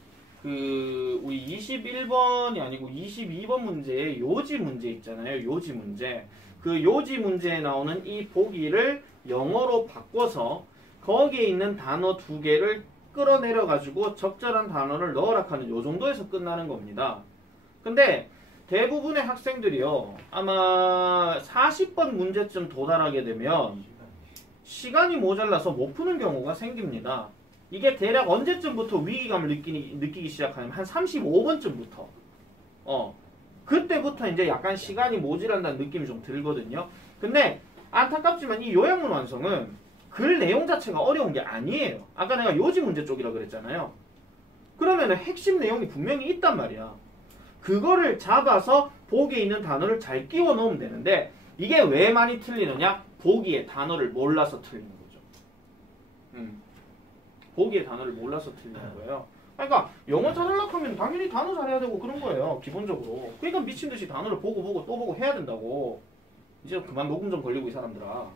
우리 21번이 아니고 22번 문제에 요지 문제 있잖아요. 요지 문제. 그 요지 문제에 나오는 이 보기를 영어로 바꿔서 거기에 있는 단어 2개를 끌어내려 가지고 적절한 단어를 넣어라 하는 요 정도에서 끝나는 겁니다. 근데 대부분의 학생들이요. 아마 40번 문제쯤 도달하게 되면 시간이 모자라서 못 푸는 경우가 생깁니다. 이게 대략 언제쯤부터 위기감을 느끼기 시작하냐면 한 35번쯤부터. 그때부터 이제 약간 시간이 모자란다는 느낌이 좀 들거든요. 근데 안타깝지만 이 요약문 완성은 글 내용 자체가 어려운 게 아니에요. 아까 내가 요지 문제 쪽이라 그랬잖아요. 그러면은 핵심 내용이 분명히 있단 말이야. 그거를 잡아서 보기에 있는 단어를 잘 끼워 넣으면 되는데 이게 왜 많이 틀리느냐? 보기에 단어를 몰라서 틀리는 거죠. 보기에 단어를 몰라서 틀리는 거예요. 그러니까 영어 잘하려고 하면 당연히 단어 잘해야 되고 그런 거예요. 기본적으로. 그러니까 미친 듯이 단어를 보고 또 보고 해야 된다고. 이제 그만 녹음 좀 걸리고 이 사람들아.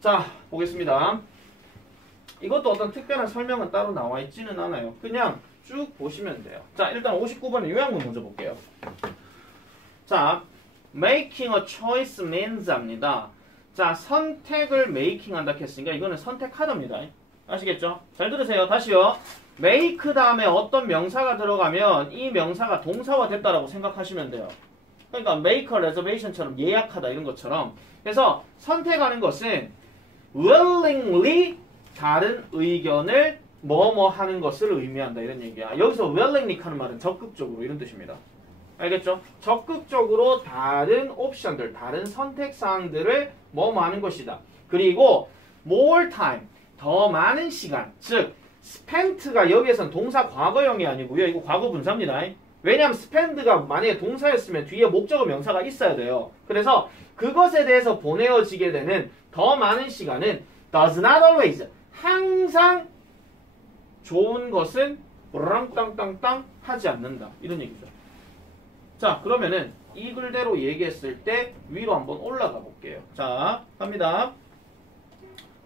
자, 보겠습니다. 이것도 어떤 특별한 설명은 따로 나와 있지는 않아요. 그냥 쭉 보시면 돼요. 자, 일단 59번의 요약문 먼저 볼게요. 자, making a choice means입니다. 자, 선택을 making 한다 했으니까 이거는 선택하답니다. 아시겠죠? 잘 들으세요. 다시요. make 다음에 어떤 명사가 들어가면 이 명사가 동사화 됐다라고 생각하시면 돼요. 그러니까 make a reservation처럼 예약하다 이런 것처럼. 그래서 선택하는 것은 willingly 다른 의견을 뭐뭐 하는 것을 의미한다 이런 얘기야. 여기서 willingly 하는 말은 적극적으로 이런 뜻입니다. 알겠죠? 적극적으로 다른 옵션들, 다른 선택사항들을 뭐뭐 하는 것이다. 그리고 more time, 더 많은 시간, 즉 spent가 여기에서는 동사 과거형이 아니고요. 이거 과거 분사입니다. 왜냐하면 spend가 만약에 동사였으면 뒤에 목적어 명사가 있어야 돼요. 그래서 그것에 대해서 보내어지게 되는 더 많은 시간은 does not always, 항상 좋은 것은 땅땅땅땅 하지 않는다. 이런 얘기죠. 자, 그러면은 이 글대로 얘기했을 때 위로 한번 올라가 볼게요. 자, 갑니다.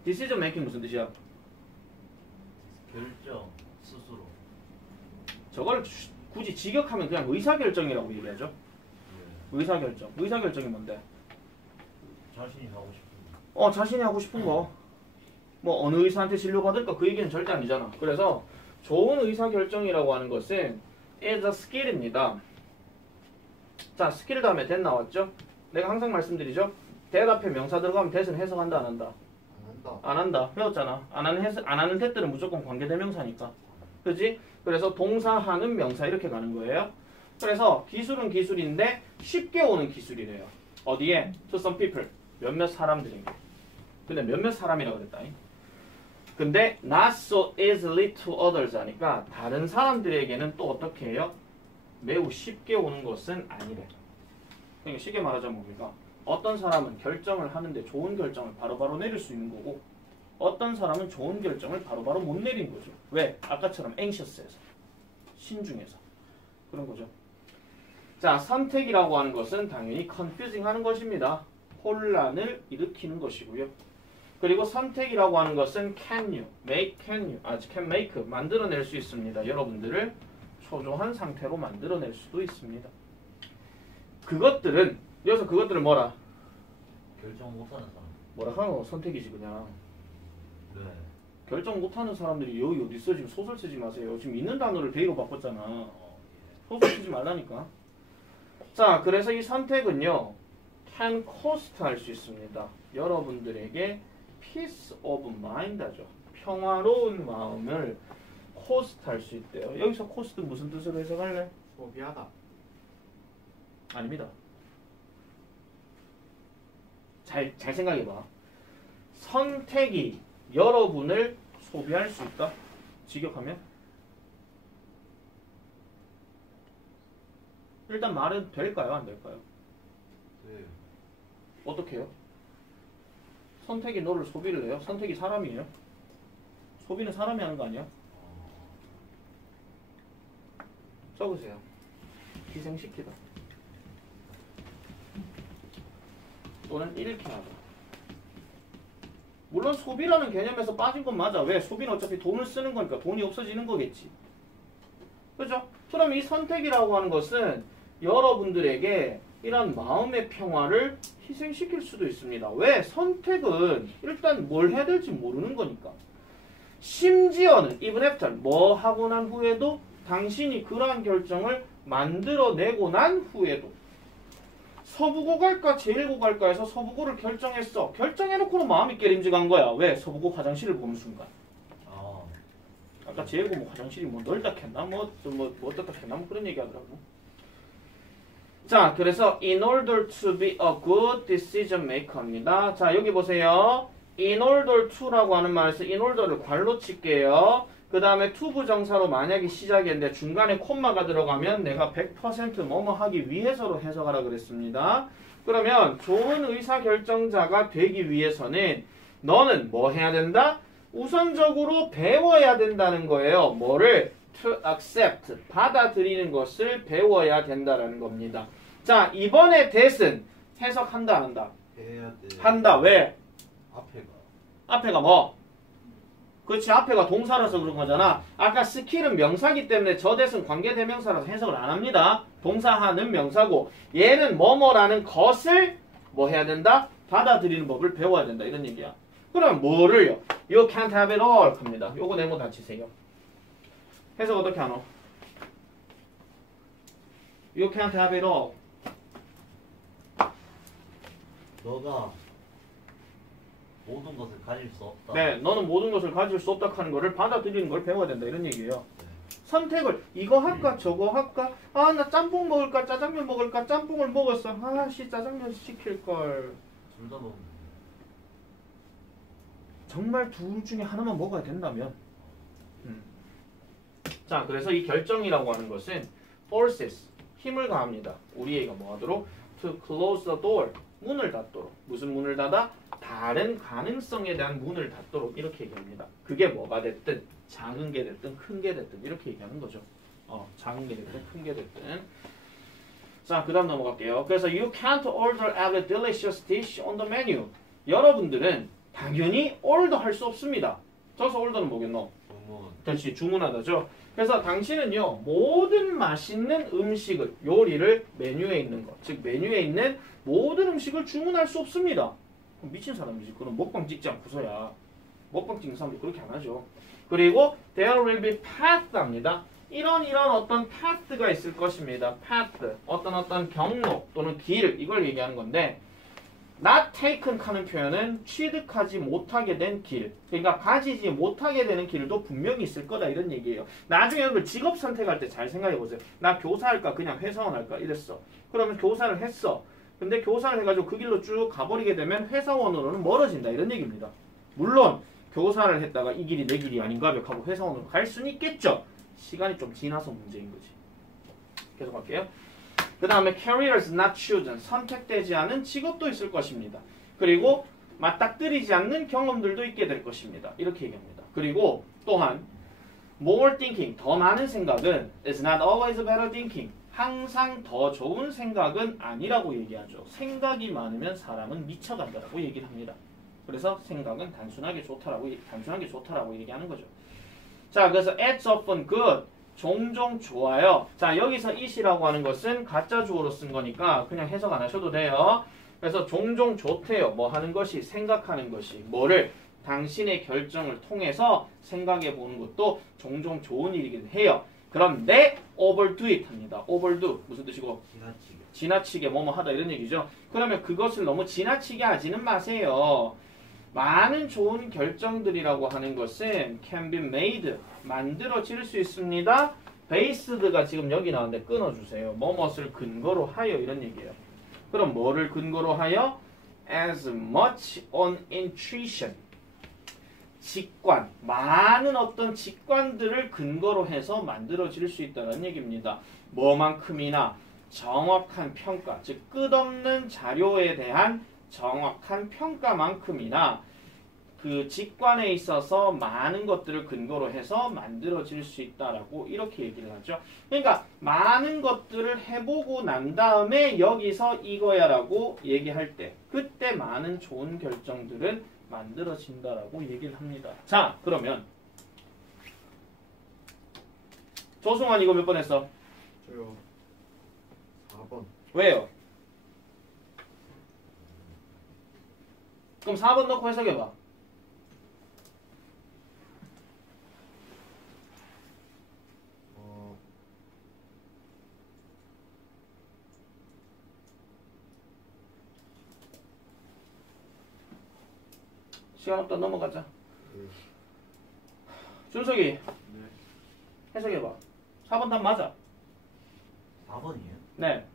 decision making 무슨 뜻이야? 결정 스스로. 저걸 굳이 직역하면 그냥 의사결정이라고 얘기하죠. 의사결정. 의사결정이 뭔데? 자신이 하고 싶은 거. 자신이 하고 싶은 거. 뭐 어느 의사한테 진료받을까 그 얘기는 절대 아니잖아. 그래서 좋은 의사결정이라고 하는 것은 is a skill입니다. 자, 스킬 다음에 that 나왔죠? 내가 항상 말씀드리죠? that 앞에 명사 들어가면 that은 해석한다 안 한다? 안 한다. 배웠잖아. 안 하는 that들은 무조건 관계대명사니까. 그지? 그래서 동사하는 명사 이렇게 가는 거예요. 그래서 기술은 기술인데 쉽게 오는 기술이래요. 어디에? To some people. 몇몇 사람들에게. 근데 몇몇 사람이라고 그랬다. 근데 not so easily to others 하니까 다른 사람들에게는 또 어떻게 해요? 매우 쉽게 오는 것은 아니래. 그러니까 쉽게 말하자면 뭡니까? 어떤 사람은 결정을 하는데 좋은 결정을 바로바로 내릴 수 있는 거고 어떤 사람은 좋은 결정을 바로바로 못 내린 거죠. 왜? 아까처럼 anxious해서 신중해서 그런 거죠. 자, 선택이라고 하는 것은 당연히 confusing 하는 것입니다. 혼란을 일으키는 것이고요. 그리고 선택이라고 하는 것은 can you, can make, 만들어낼 수 있습니다. 여러분들을 초조한 상태로 만들어낼 수도 있습니다. 그것들은 여기서 그것들을 뭐라? 결정 못하는 사람. 뭐라 하노? 선택이지 그냥. 네. 결정 못하는 사람들이 여기 어디 있어? 지금 소설 쓰지 마세요. 지금 있는 단어를 대로 바꿨잖아. 소설 쓰지 말라니까. 자, 그래서 이 선택은요, can cost 할 수 있습니다. 여러분들에게 peace of mind 하죠. 평화로운 마음을 cost 할 수 있대요. 여기서 cost 무슨 뜻으로 해석할래? 소비하다. 아닙니다. 잘 생각해봐. 선택이 여러분을 소비할 수 있다? 직역하면? 일단 말은 될까요? 안 될까요? 네. 어떻게 해요? 선택이 너를 소비를 해요? 선택이 사람이에요? 소비는 사람이 하는 거 아니야? 적으세요. 희생시키다. 또는 잃게 하다. 물론 소비라는 개념에서 빠진 건 맞아. 왜? 소비는 어차피 돈을 쓰는 거니까 돈이 없어지는 거겠지. 그죠? 그럼 이 선택이라고 하는 것은 여러분들에게 이런 마음의 평화를 희생시킬 수도 있습니다. 왜? 선택은 일단 뭘 해야 될지 모르는 거니까. 심지어는 even after 뭐 하고 난 후에도 당신이 그러한 결정을 만들어내고 난 후에도 서부고 갈까 제일고 갈까 해서 서부고를 결정했어. 결정해놓고는 마음이 깨림직한 거야. 왜? 서부고 화장실을 보는 순간. 아까 제일고 뭐 화장실이 뭐 넓다 했나? 뭐 어떻다 했나? 뭐 그런 얘기 하더라고. 자, 그래서 in order to be a good decision maker입니다. 자, 여기 보세요. in order to라고 하는 말에서 in order를 괄로 칠게요. 그 다음에 to 부정사로 만약에 시작했는데 중간에 콤마가 들어가면 내가 100% 뭐뭐 하기 위해서로 해석하라 그랬습니다. 그러면 좋은 의사결정자가 되기 위해서는 너는 뭐 해야 된다? 우선적으로 배워야 된다는 거예요. 뭐를? to accept, 받아들이는 것을 배워야 된다는 겁니다. 자, 이번에 that은 해석한다, 안 한다? 해야 돼. 한다. 왜? 앞에가 뭐? 그렇지, 앞에가 동사라서 그런 거잖아. 아까 스킬은 명사기 때문에 저 that은 관계대명사라서 해석을 안 합니다. 동사하는 명사고 얘는 뭐뭐라는 것을 뭐 해야 된다? 받아들이는 법을 배워야 된다. 이런 얘기야. 그럼 뭐를요? You can't have it all 합니다. 요거 네모 다 치세요. 해석 어떻게 하노? You can't have it all. 너가 모든 것을 가질 수 없다. 네, 너는 모든 것을 가질 수 없다 하는 거를 받아들이는 걸 배워야 된다. 이런 얘기예요. 선택을 이거 할까 저거 할까? 아, 나 짬뽕 먹을까 짜장면 먹을까? 짬뽕을 먹었어. 아씨, 짜장면 시킬걸. 둘 다 먹는. 정말 둘 중에 하나만 먹어야 된다면. 자, 그래서 이 결정이라고 하는 것은 forces, 힘을 가합니다. 우리에게 뭐 하도록? to close the door, 문을 닫도록. 무슨 문을 닫아? 다른 가능성에 대한 문을 닫도록 이렇게 얘기합니다. 그게 뭐가 됐든 작은 게 됐든 큰 게 됐든 이렇게 얘기하는 거죠. 작은 게 됐든 큰 게 됐든. 자, 그 다음 넘어갈게요. 그래서 you can't order every delicious dish on the menu. 여러분들은 당연히 order 할 수 없습니다. 저서 order는 뭐겠노? 그렇지, 주문하다죠. 그래서 당신은요, 모든 맛있는 음식을, 요리를 메뉴에 있는 것, 즉 메뉴에 있는 모든 음식을 주문할 수 없습니다. 미친 사람이지. 그럼 먹방 찍지 않고서야. 먹방 찍는 사람도 그렇게 안 하죠. 그리고 there will be path 합니다. 이런 어떤 path가 있을 것입니다. path, 어떤 경로 또는 길, 이걸 얘기하는 건데 not taken 하는 표현은 취득하지 못하게 된 길, 그러니까 가지지 못하게 되는 길도 분명히 있을 거다 이런 얘기예요. 나중에 여러분 직업 선택할 때 잘 생각해 보세요. 나 교사 할까 그냥 회사원 할까 이랬어. 그러면 교사를 했어. 근데 교사를 해가지고 그 길로 쭉 가버리게 되면 회사원으로는 멀어진다 이런 얘기입니다. 물론 교사를 했다가 이 길이 내 길이 아닌가 하고 회사원으로 갈 수는 있겠죠. 시간이 좀 지나서 문제인 거지. 계속 할게요. 그 다음에 careers not chosen, 선택되지 않은 직업도 있을 것입니다. 그리고 맞닥뜨리지 않는 경험들도 있게 될 것입니다. 이렇게 얘기합니다. 그리고 또한 more thinking, 더 많은 생각은 is not always better thinking, 항상 더 좋은 생각은 아니라고 얘기하죠. 생각이 많으면 사람은 미쳐간다라고 얘기를 합니다. 그래서 생각은 단순하게 좋다라고 얘기하는 거죠. 자, 그래서 it's often good, 종종 좋아요. 자, 여기서 it이라고 하는 것은 가짜 주어로 쓴 거니까 그냥 해석 안 하셔도 돼요. 그래서 종종 좋대요. 뭐 하는 것이, 생각하는 것이. 뭐를? 당신의 결정을 통해서 생각해 보는 것도 종종 좋은 일이긴 해요. 그런데 overdo it 합니다. overdo 무슨 뜻이고? 지나치게. 지나치게 뭐뭐 하다 이런 얘기죠. 그러면 그것을 너무 지나치게 하지는 마세요. 많은 좋은 결정들이라고 하는 것은 can be made, 만들어질 수 있습니다. based가 지금 여기 나왔는데 끊어주세요. 뭐뭇을 근거로 하여 이런 얘기예요. 그럼 뭐를 근거로 하여? as much on intuition. 직관, 많은 어떤 직관들을 근거로 해서 만들어질 수 있다는 얘기입니다. 뭐만큼이나 정확한 평가, 즉 끝없는 자료에 대한 정확한 평가만큼이나 그 직관에 있어서 많은 것들을 근거로 해서 만들어질 수 있다라고 이렇게 얘기를 하죠. 그러니까 많은 것들을 해보고 난 다음에 여기서 이거야라고 얘기할 때 그때 많은 좋은 결정들은 만들어진다라고 얘기를 합니다. 자, 그러면 조승환 이거 몇 번 했어? 저요 4번. 왜요? 그럼 4번 넣고 해석해봐. 시간 없다 넘어가자. 네. 준석이 네. 해석해봐. 4번 답 맞아. 4번이에요? 네.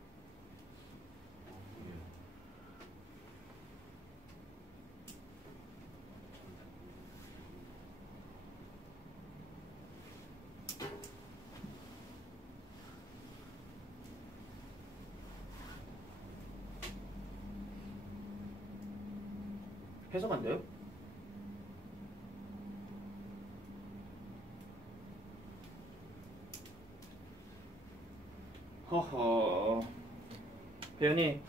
해석 안 돼요? 허허. 배연이.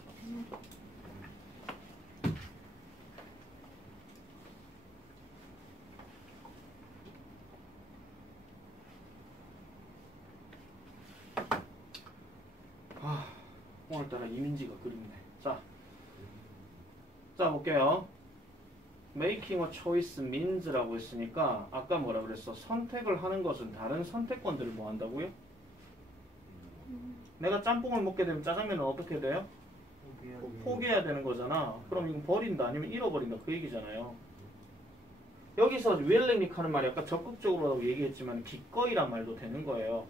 오늘따라 이민지가 그립네. 자 볼게요. Making a choice means라고 했으니까 아까 뭐라 그랬어? 선택을 하는 것은 다른 선택권들을 뭐 한다고요? 내가 짬뽕을 먹게 되면 짜장면은 어떻게 돼요? 포기해야 되는 거잖아. 그럼 이건 버린다 아니면 잃어버린다 그 얘기잖아요. 여기서 willingly 하는 말이 아까 적극적으로라고 얘기했지만 기꺼이란 말도 되는 거예요.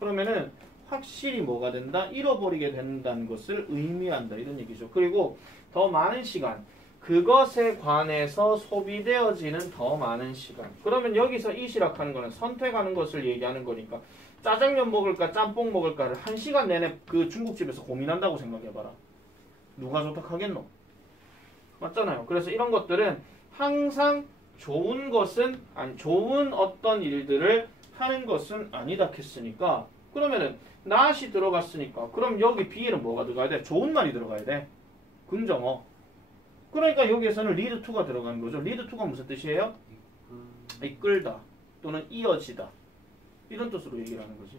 그러면은 확실히 뭐가 된다? 잃어버리게 된다는 것을 의미한다 이런 얘기죠. 그리고 더 많은 시간 그것에 관해서 소비되어지는 더 많은 시간. 그러면 여기서 it이라고 하는 거는 선택하는 것을 얘기하는 거니까 짜장면 먹을까 짬뽕 먹을까를 1시간 내내 그 중국집에서 고민한다고 생각해봐라. 누가 좋다 하겠노? 맞잖아요. 그래서 이런 것들은 항상 좋은 것은 아니 좋은 어떤 일들을 하는 것은 아니다 했으니까 그러면은 not이 들어갔으니까 그럼 여기 B에는 뭐가 들어가야 돼? 좋은 말이 들어가야 돼. 긍정어. 그러니까 여기에서는 lead to가 들어가는 거죠. lead to가 무슨 뜻이에요? 이끌다 또는 이어지다 이런 뜻으로 얘기를 하는 거지.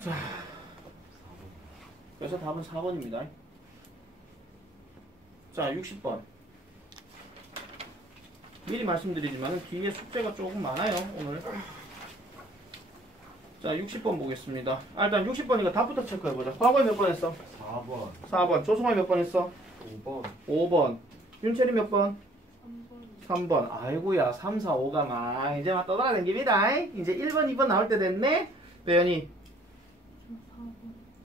자, 그래서 답은 4번입니다. 자, 60번. 미리 말씀드리지만 뒤에 숙제가 조금 많아요 오늘. 자, 60번 보겠습니다. 일단 60번이니까 답부터 체크해보자. 과거에 몇 번 했어? 4번. 4번. 조승환이 몇 번 했어? 5번. 5번. 윤철이 몇 번? 3번. 3번. 아이고야 3, 4, 5가 막 이제 막 떠돌아다닙니다. 이제 1번, 2번 나올 때 됐네. 배연이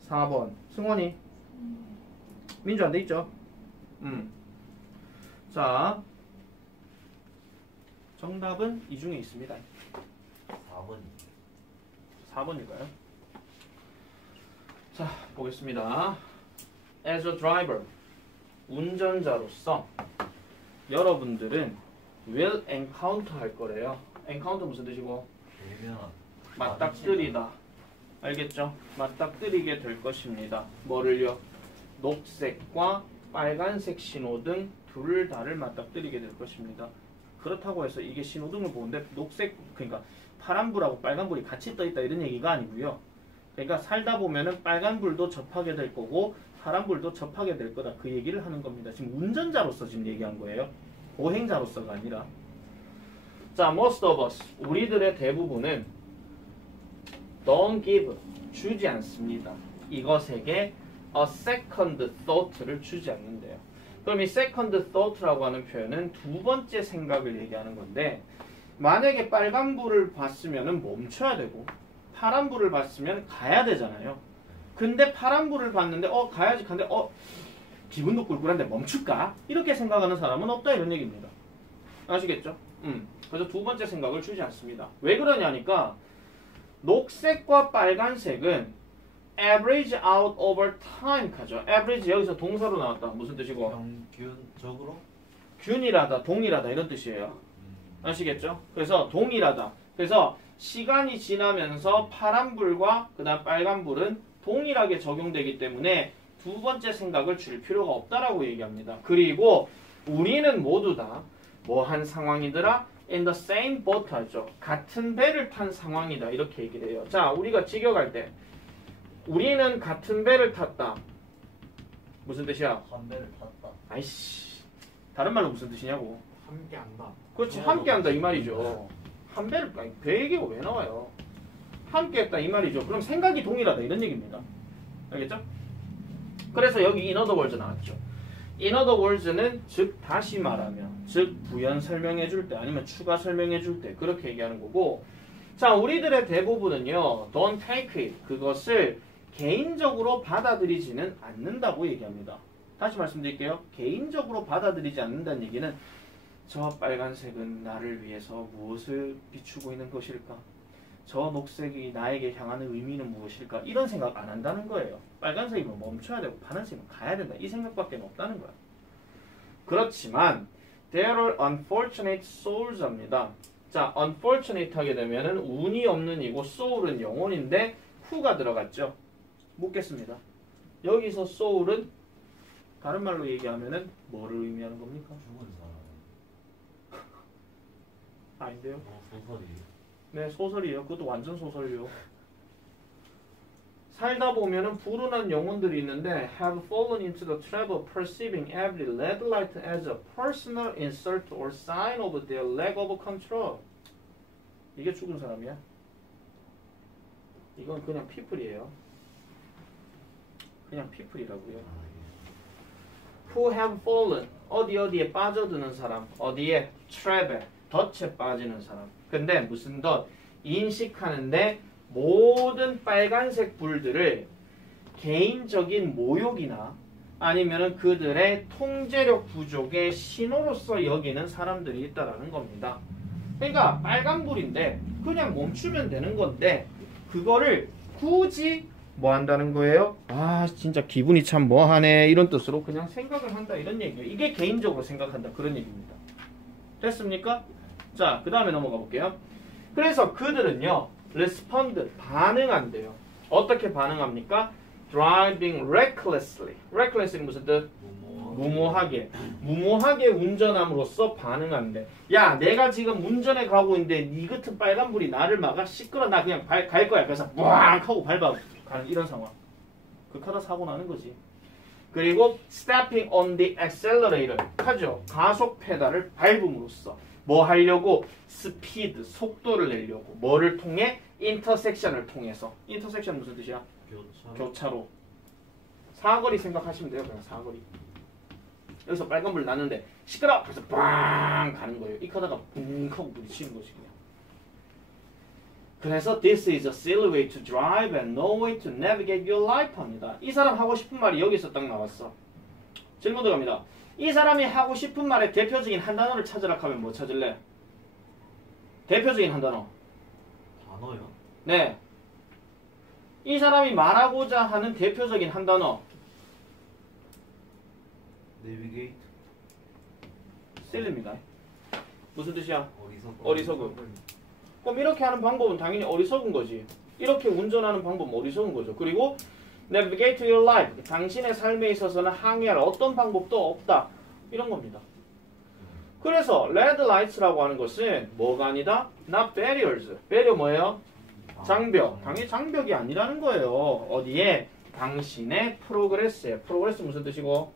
4번. 4번. 승원이 민주 안 돼 있죠? 자, 정답은 이 중에 있습니다. 4번이에요. 4번일까요? 자, 보겠습니다. As a driver, 운전자로서 여러분들은 will encounter 할 거래요. encounter 무슨 뜻이고? 대면. 맞닥뜨리다. 알겠죠? 맞닥뜨리게 될 것입니다. 뭐를요? 녹색과 빨간색 신호 등 둘 다를 맞닥뜨리게 될 것입니다. 그렇다고 해서 이게 신호등을 보는데 녹색 그러니까 파란불하고 빨간불이 같이 떠 있다 이런 얘기가 아니고요. 그러니까 살다 보면은 빨간불도 접하게 될 거고 파란불도 접하게 될 거다 그 얘기를 하는 겁니다. 지금 운전자로서 지금 얘기한 거예요. 보행자로서가 아니라. 자, most of us 우리들의 대부분은 don't give 주지 않습니다. 이것에게 a second thought를 주지 않는데요. 그럼 이 second thought라고 하는 표현은 두 번째 생각을 얘기하는 건데 만약에 빨간불을 봤으면 멈춰야 되고 파란불을 봤으면 가야 되잖아요. 근데 파란불을 봤는데 가야지 근데 기분도 꿀꿀한데 멈출까? 이렇게 생각하는 사람은 없다 이런 얘기입니다. 아시겠죠? 그래서 두 번째 생각을 주지 않습니다. 왜 그러냐니까 녹색과 빨간색은 average out over time 하죠. average 여기서 동사로 나왔다. 무슨 뜻이고? 평균적으로? 균일하다, 동일하다 이런 뜻이에요. 아시겠죠? 그래서 동일하다. 그래서 시간이 지나면서 파란불과 그다음 빨간불은 동일하게 적용되기 때문에 두 번째 생각을 줄 필요가 없다라고 얘기합니다. 그리고 우리는 모두 다 뭐 한 상황이더라? in the same boat 하죠. 같은 배를 탄 상황이다. 이렇게 얘기를 해요. 자, 우리가 직역할 때 우리는 같은 배를 탔다. 무슨 뜻이야? 한 배를 탔다. 아이씨. 다른 말로 무슨 뜻이냐고. 함께 한다. 그렇지. 함께 한다 이 말이죠. 한 배를 아니, 배 얘기가 왜 나와요? 함께 했다 이 말이죠. 그럼 생각이 동일하다 이런 얘기입니다. 알겠죠? 그래서 여기 in other words 나왔죠. in other words는 즉 다시 말하면 즉 부연 설명해 줄 때 아니면 추가 설명해 줄 때 그렇게 얘기하는 거고 자 우리들의 대부분은요 don't take it 그것을 개인적으로 받아들이지는 않는다고 얘기합니다. 다시 말씀드릴게요. 개인적으로 받아들이지 않는다는 얘기는 저 빨간색은 나를 위해서 무엇을 비추고 있는 것일까? 저 녹색이 나에게 향하는 의미는 무엇일까? 이런 생각 안 한다는 거예요. 빨간색이면 멈춰야 되고 파란색이면 가야 된다. 이 생각밖에 없다는 거야. 그렇지만 there are unfortunate souls입니다. 자, unfortunate 하게 되면은 운이 없는 이고 soul은 영혼인데 who가 들어갔죠. 묻겠습니다. 여기서 soul은 다른 말로 얘기하면은 뭐를 의미하는 겁니까? 죽은 사람. 아닌데요? 소설이에요. 네, 소설이에요. 그것도 완전 소설이에요. 살다 보면은 불운한 영혼들이 있는데 have fallen into the trap of perceiving every red light as a personal insult or sign of their lack of control. 이게 죽은 사람이야? 이건 그냥 people이에요. 그냥 people이라고요. Who have fallen 어디에 빠져드는 사람 어디에 trap에 덫에 빠지는 사람 근데 무슨 덫 인식하는데 모든 빨간색 불들을 개인적인 모욕이나 아니면은 그들의 통제력 부족의 신호로서 여기는 사람들이 있다라는 겁니다. 그러니까 빨간불인데 그냥 멈추면 되는 건데 그거를 굳이 뭐 한다는 거예요? 아 진짜 기분이 참 뭐하네 이런 뜻으로 그냥 생각을 한다 이런 얘기예요. 이게 개인적으로 생각한다 그런 얘기입니다. 됐습니까? 자, 그 다음에 넘어가 볼게요. 그래서 그들은요 respond 반응한대요. 어떻게 반응합니까? driving recklessly. recklessly 무슨 뜻? 무모하게 운전함으로써 반응한대. 야 내가 지금 운전해 가고 있는데 니 같은 빨간불이 나를 막아 시끄러 나 그냥 갈 거야. 그래서 꽝 하고 밟아 가는 이런 상황. 그러다 사고 나는 거지. 그리고 stepping on the accelerator 하죠. 가속 페달을 밟음으로써 뭐 하려고? 스피드, 속도를 내려고. 뭐를 통해? 인터섹션을 통해서. 인터섹션 무슨 뜻이야? 교차로. 사거리 생각하시면 돼요. 그냥 사거리. 여기서 빨간불 났는데 시끄러! 그래서 빵 가는 거예요. 이 카다가 붕 하고 부딪히는 것이 그냥. 그래서 this is a silly way to drive and no way to navigate your life 합니다. 이 사람 하고 싶은 말이 여기서 딱 나왔어. 질문 들어갑니다. 이 사람이 하고 싶은 말의 대표적인 한 단어를 찾으라 하면 뭐 찾을래? 대표적인 한 단어. 단어요? 네. 이 사람이 말하고자 하는 대표적인 한 단어. 내비게이트. silly입니다. 무슨 뜻이야? 어리석음. 어리석음. 그럼 이렇게 하는 방법은 당연히 어리석은 거지. 이렇게 운전하는 방법은 어리석은 거죠. 그리고 navigate your life. 당신의 삶에 있어서는 항해할 어떤 방법도 없다. 이런 겁니다. 그래서 red lights라고 하는 것은 뭐가 아니다? not barriers. barrier 뭐예요? 장벽. 당연히 장벽이 아니라는 거예요. 어디에? 당신의 프로그레스에. 프로그레스 무슨 뜻이고?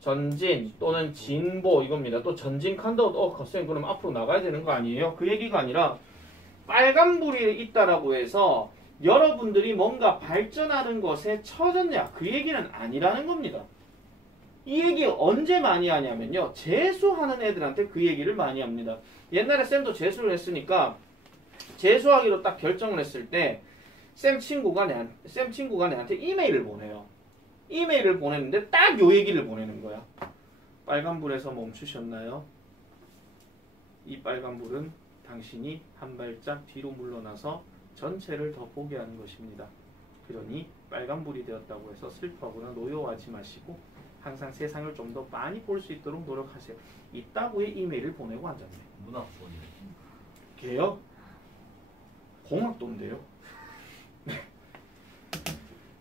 전진 또는 진보 이겁니다. 또 전진 칸도 선생님 그럼 앞으로 나가야 되는 거 아니에요? 그 얘기가 아니라 빨간불이 있다라고 해서 여러분들이 뭔가 발전하는 것에 처졌냐 그 얘기는 아니라는 겁니다. 이 얘기 언제 많이 하냐면요. 재수하는 애들한테 그 얘기를 많이 합니다. 옛날에 쌤도 재수를 했으니까 재수하기로 딱 결정을 했을 때 쌤 친구가 내한테 이메일을 보내요. 이메일을 보냈는데 딱 요 얘기를 보내는 거야. 빨간불에서 멈추셨나요? 이 빨간불은 당신이 한 발짝 뒤로 물러나서 전체를 더 보게 하는 것입니다. 그러니 빨간불이 되었다고 해서 슬퍼하거나 노여워하지 마시고 항상 세상을 좀 더 많이 볼 수 있도록 노력하세요. 이따구의 이메일을 보내고 앉았네. 문학본이. 걔요? 공학도인데요.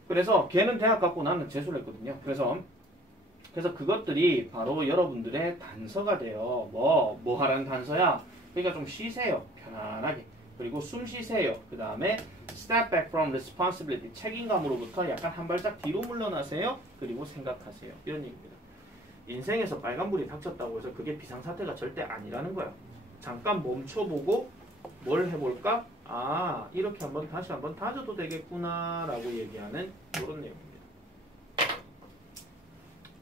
그래서 걔는 대학 갔고 나는 재수를 했거든요. 그래서 그것들이 바로 여러분들의 단서가 돼요. 뭐 하라는 단서야? 그러니까 좀 쉬세요. 편안하게. 그리고 숨 쉬세요. 그 다음에 step back from responsibility. 책임감으로부터 약간 한 발짝 뒤로 물러나세요. 그리고 생각하세요. 이런 얘기입니다. 인생에서 빨간불이 닥쳤다고 해서 그게 비상사태가 절대 아니라는 거야. 잠깐 멈춰보고 뭘 해볼까? 아, 이렇게 다시 한번 다져도 되겠구나 라고 얘기하는 그런 내용입니다.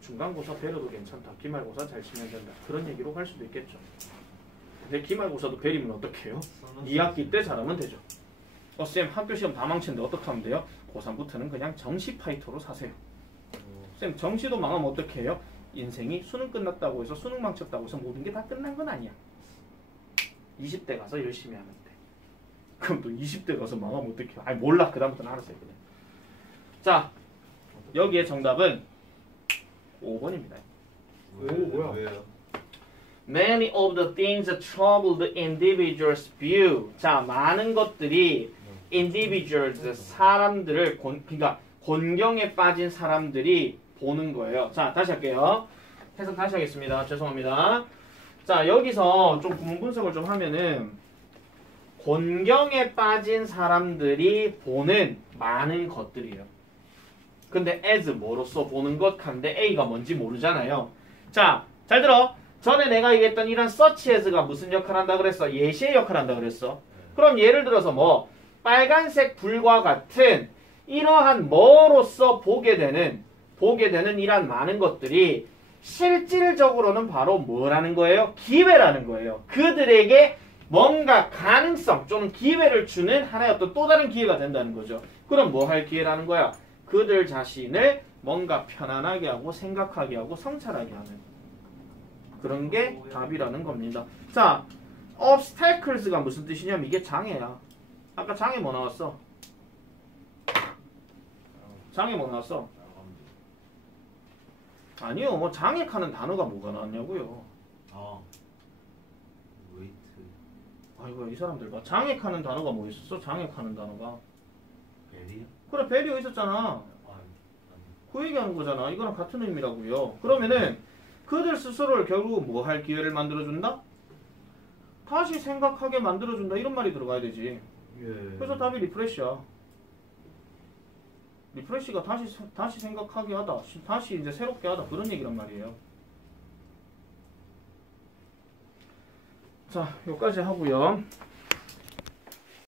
중간고사 배려도 괜찮다. 기말고사 잘 치면 된다. 그런 얘기로 갈 수도 있겠죠. 근데 기말고사도 배리면 어떡해요? 2학기 때 잘하면 되죠. 쌤 학교 시험 다 망쳤는데 어떻게 하면 돼요? 고3부터는 그냥 정시 파이터로 사세요. 쌤 정시도 망하면 어떻게 해요? 인생이 수능 끝났다고 해서 수능 망쳤다고 해서 모든 게 다 끝난 건 아니야. 20대 가서 열심히 하면 돼. 그럼 또 20대 가서 망하면 어떡해? 아니 몰라. 그 다음부터는 알았어요. 그냥. 자, 여기에 정답은 5번입니다. 뭐야? 왜요? Many of the things that trouble the individual's view. 자, 많은 것들이 individuals, 사람들을 그러니까 곤경에 빠진 사람들이 보는 거예요. 자, 다시 할게요. 해석 다시 하겠습니다. 죄송합니다. 자, 여기서 좀 구문 분석을 좀 하면은 곤경에 빠진 사람들이 보는 많은 것들이에요. 근데 as 뭐로서 보는 것 한데 A가 뭔지 모르잖아요. 자, 잘 들어. 전에 내가 얘기했던 이런 search as가 무슨 역할을 한다 그랬어? 예시의 역할을 한다 그랬어. 그럼 예를 들어서 뭐 빨간색 불과 같은 이러한 뭐로서 보게 되는 이러한 많은 것들이 실질적으로는 바로 뭐라는 거예요? 기회라는 거예요. 그들에게 뭔가 가능성 또는 기회를 주는 하나의 어떤 또 다른 기회가 된다는 거죠. 그럼 뭐 할 기회라는 거야? 그들 자신을 뭔가 편안하게 하고 생각하게 하고 성찰하게 하는 그런 게 답이라는 겁니다. 자, obstacles가 무슨 뜻이냐면 이게 장애야. 아까 장애 뭐 나왔어? 장애 뭐 나왔어? 아니요. 뭐 장애하는 단어가 뭐가 나왔냐고요. 웨이트. 아이고 이 사람들 봐. 장애하는 단어가 뭐 있었어? 장애하는 단어가. 베리요? 그래 배리어 있었잖아. 그 얘기하는 거잖아. 이거랑 같은 의미라고요. 그러면은 그들 스스로를 결국 뭐 할 기회를 만들어준다? 다시 생각하게 만들어준다. 이런 말이 들어가야 되지. 예. 그래서 답이 리프레시야. 리프레시가 다시 생각하게 하다. 다시 이제 새롭게 하다. 그런 얘기란 말이에요. 자, 여기까지 하고요.